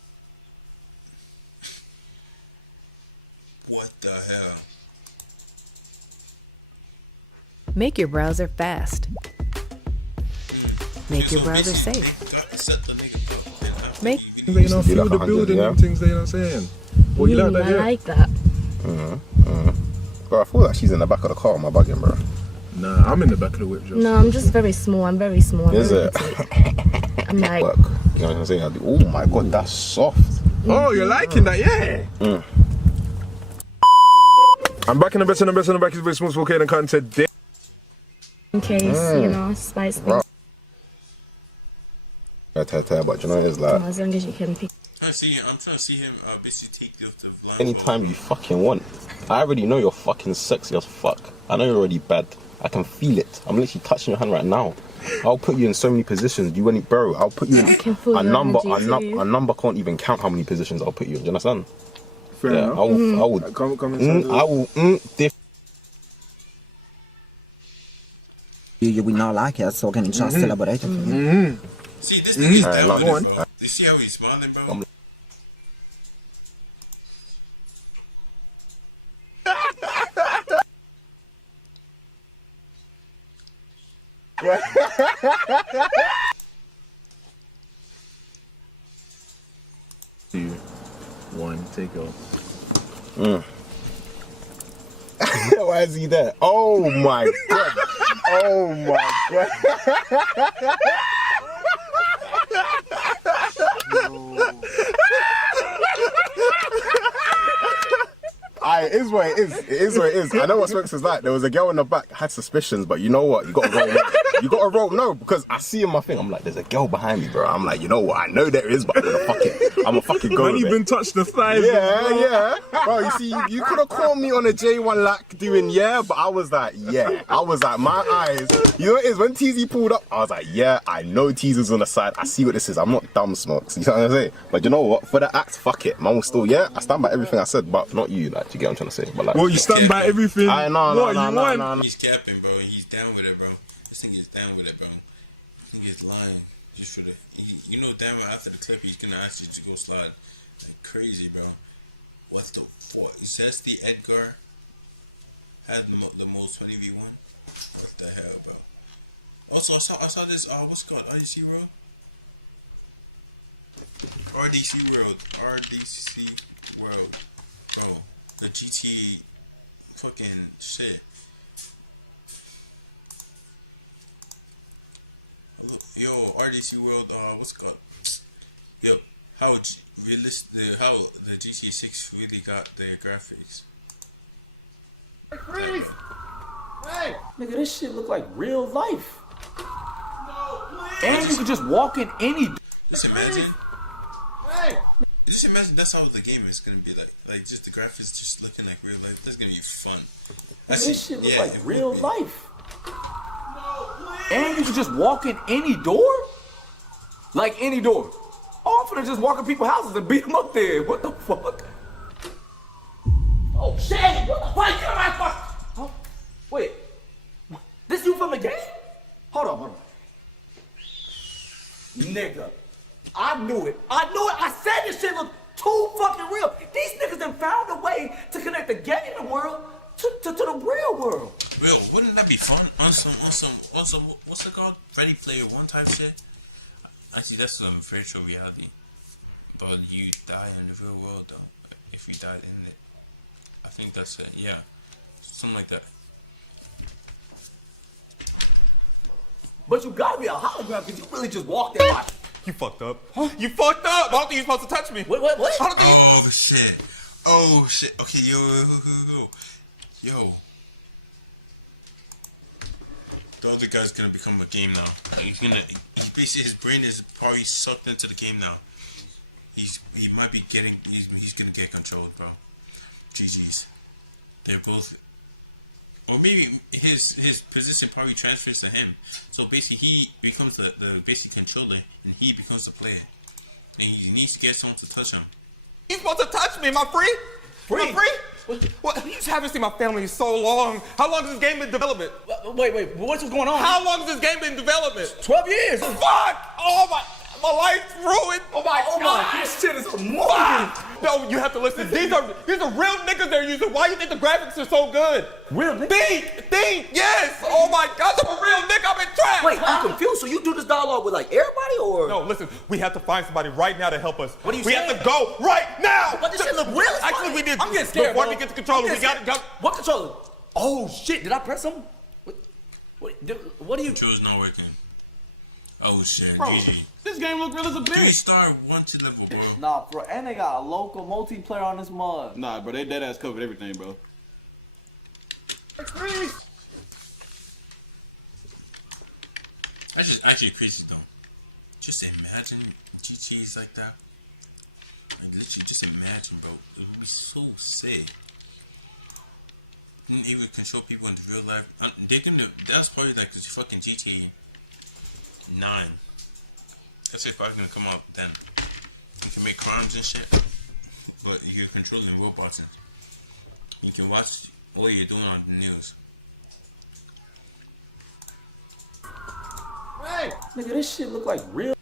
What the hell? Make your browser fast. Make your browser safe. Make They don't feel the building and things, they know what I'm saying? Well, you like that, I yeah? like that. Bro, I feel like she's in the back of the car on my bugging, bro. Nah, I'm in the back of the whip, Joe. No, I'm just very small. I'm very small. Is it? I'm like... Work. You know what I'm saying? Oh my god, that's soft. Oh, you're liking that, yeah? I'm back in the best, It's very smooth, okay, and content. In case, you know, spice things. But you know, it's like... As long as you can pick. I'm trying to see him basically take the blind. Anytime you fucking want. I already know you're fucking sexy as fuck. I know you're already bad. I can feel it. I'm literally touching your hand right now. I'll put you in so many positions. You want bro? I'll put you in a number. A number can't even count how many positions I'll put you in. Do you understand? Fair enough. I will. I will. You will not like it, so can you just elaborate it? See, this nigga's down with it, bro. You see how he's smiling, bro? Two, one, take off. Why is he there? Oh my god! Oh my god! It is what it is. It is what it is. I know what Smokes is like. There was a girl in the back, had suspicions, but you know what? You gotta roll. You gotta roll. No, because I see in my thing, I'm like, there's a girl behind me, bro. I'm like, you know what? I know there is, but I'm gonna fucking go. When you been touched the thighs. Yeah. Bro, you see, you could have called me on a J1 lack doing but I was like, I was like, my eyes. You know what it is? When TZ pulled up, I was like, I know TZ's on the side. I see what this is. I'm not dumb, Smokes. You know what I'm saying? But you know what? For the act, fuck it. Man was still, I stand by everything I said, but not you. Like, do you get what I'm trying to say? But like, well, you stand by everything. I know. No. He's capping, bro. He's down with it, bro. This thing is down with it, bro. This thing is lying. Just for the, you know, damn well after the clip, he's gonna ask you to go slide like crazy, bro. What the fuck? It says the Edgar had the most 20v1. What the hell, bro? Also, I saw this. What's it called? RDC World. RDC World, bro. The GT fucking shit. Yo, RDC World. What's it called? Yo, how the GTA 6 really got their graphics. Freeze! Hey! Nigga, this shit look like real life. No, and you can just walk in any. Just imagine. Hey! Just imagine that's how the game is gonna be like. Like just the graphics just looking like real life. That's gonna be fun. This shit look like real life. No, and you can just walk in any door? Like any door. Oh, I'm finna just walk in people's houses and beat them up there. What the fuck? Oh shit! What the fuck? Get my fuck! Huh? Wait. This you from the game? Hold on. Nigga. I knew it. I said this shit looked too fucking real. These niggas done found a way to connect the gaming world to the real world. Real, wouldn't that be fun? On some, what's it called? Ready Player One type shit? Actually, that's some virtual reality. But you die in the real world, though. If you died in it. I think that's it, yeah. Something like that. But you gotta be a hologram because you really just walked in my... You fucked up. Huh? You fucked up! I don't think you're supposed to touch me. What? Oh, shit. Oh, shit. Okay, yo. The other guy's gonna become a game now. He basically, his brain is probably sucked into the game now. He might be getting, he's gonna get controlled, bro. GG's. They're both, or maybe his position probably transfers to him. So basically, he becomes the basic controller, and he becomes the player. And he needs to get someone to touch him. You're supposed to touch me. Am I free? Free? Am I free? What? You just haven't seen my family in so long. How long has this game been in development? Wait. What's going on? How long has this game been in development? 12 years. Fuck! Oh my life's ruined. Oh my God. This shit is a movie. No, you have to listen. These are real niggas they're using. Why you think the graphics are so good? Real niggas? Think, yes. Oh my God, I'm a real nigga. I'm in trap. Wait, I'm confused. So you do this dialogue with like everybody or? No, listen. We have to find somebody right now to help us. What are you saying? saying? We have to go right now. But this shit look real. Actually, we did. I'm getting scared. Before we get the controller, we got to go. What controller? Oh shit! Did I press something? What do you? Control's not working. Oh shit, bro, GG. This game look real as a bitch. 3-star 1-2 level, bro. Nah, bro, and they got a local multiplayer on this mod. Nah, bro, they dead ass covered everything, bro. That's just actually crazy though. Just imagine GTA's like that. Like literally, just imagine, bro. It would be so sick. It would control people in real life. That's probably like this fucking GTA 9. That's it, probably gonna come out then. You can make crimes and shit, but you're controlling robots and you can watch what you're doing on the news. Hey, nigga, this shit look like real.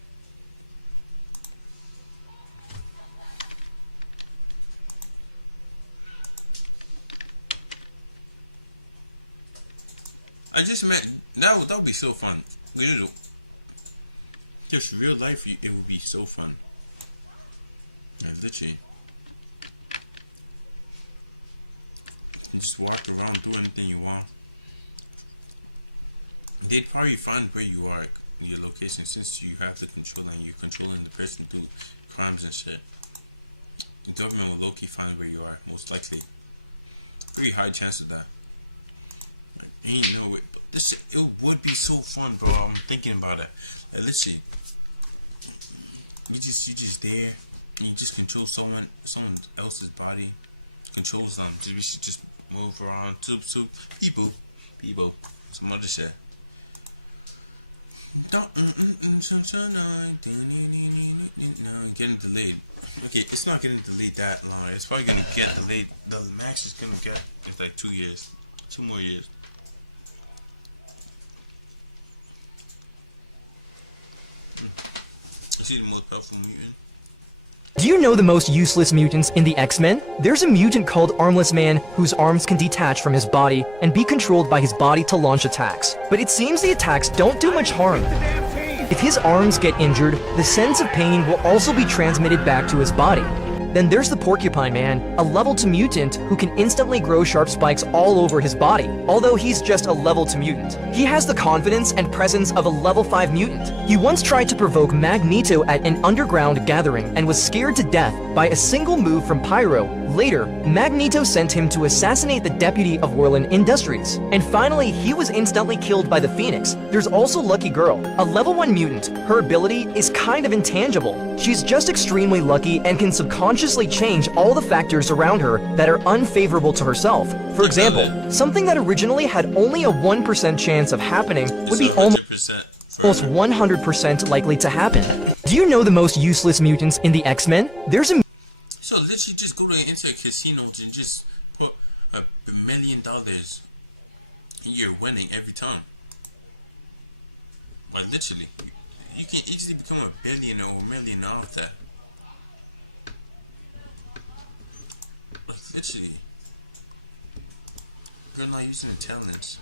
I just meant that would be so fun. Just real life, it would be so fun. Like literally, you just walk around, do anything you want. They'd probably find where you are, your location, since you have the control and you're controlling the person to do crimes and shit. The government will low-key find where you are, most likely. Pretty high chance of that. Like, ain't no way. But this shit, it would be so fun, bro. I'm thinking about it. Like, literally, you just there, and you just control someone else's body, controls them. We should just move around to people, some other shit. Getting delayed. Okay, it's not getting delayed that long. It's probably gonna get delayed. The max is gonna get is like 2 years, 2 more years. literally the most powerful mutant. Do you know the most useless mutants in the X-Men? There's a mutant called Armless Man whose arms can detach from his body and be controlled by his body to launch attacks. But it seems the attacks don't do much harm. If his arms get injured, the sense of pain will also be transmitted back to his body. Then there's the Porcupine Man, a level 2 mutant who can instantly grow sharp spikes all over his body, although he's just a level 2 mutant. He has the confidence and presence of a level 5 mutant. He once tried to provoke Magneto at an underground gathering and was scared to death by a single move from Pyro. Later, Magneto sent him to assassinate the deputy of Whirlin Industries. And finally, he was instantly killed by the Phoenix. There's also Lucky Girl, a level 1 mutant. Her ability is kind of intangible. She's just extremely lucky and can subconsciously change all the factors around her that are unfavorable to herself. For example, something that originally had only a 1% chance of happening would be almost 100% likely to happen. Do you know the most useless mutants in the X-Men? There's a So literally just go into a casino and just put $1 million and you're winning every time. Like literally, you can easily become a billionaire or a millionaire off that. Like literally, girl not using her talents.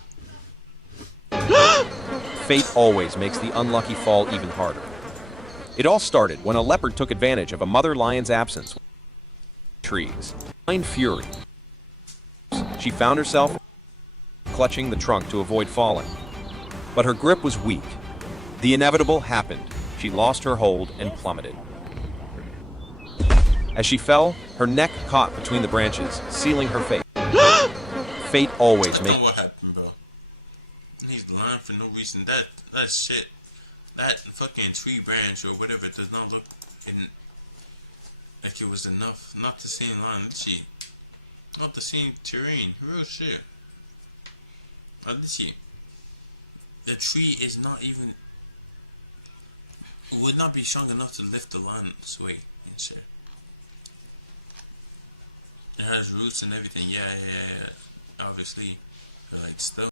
Fate always makes the unlucky fall even harder. It all started when a leopard took advantage of a mother lion's absence. Trees. Blind fury. She found herself clutching the trunk to avoid falling. But her grip was weak. The inevitable happened. She lost her hold and plummeted. As she fell, her neck caught between the branches, sealing her fate. Fate always makes... what happened, bro. He's lying for no reason. That shit, that fucking tree branch or whatever does not look like it was enough. Not the same line, literally. Not the same terrain. Real shit. Literally. The tree is not even... would not be strong enough to lift the line this way and shit. It has roots and everything. Yeah. Obviously. But like, still.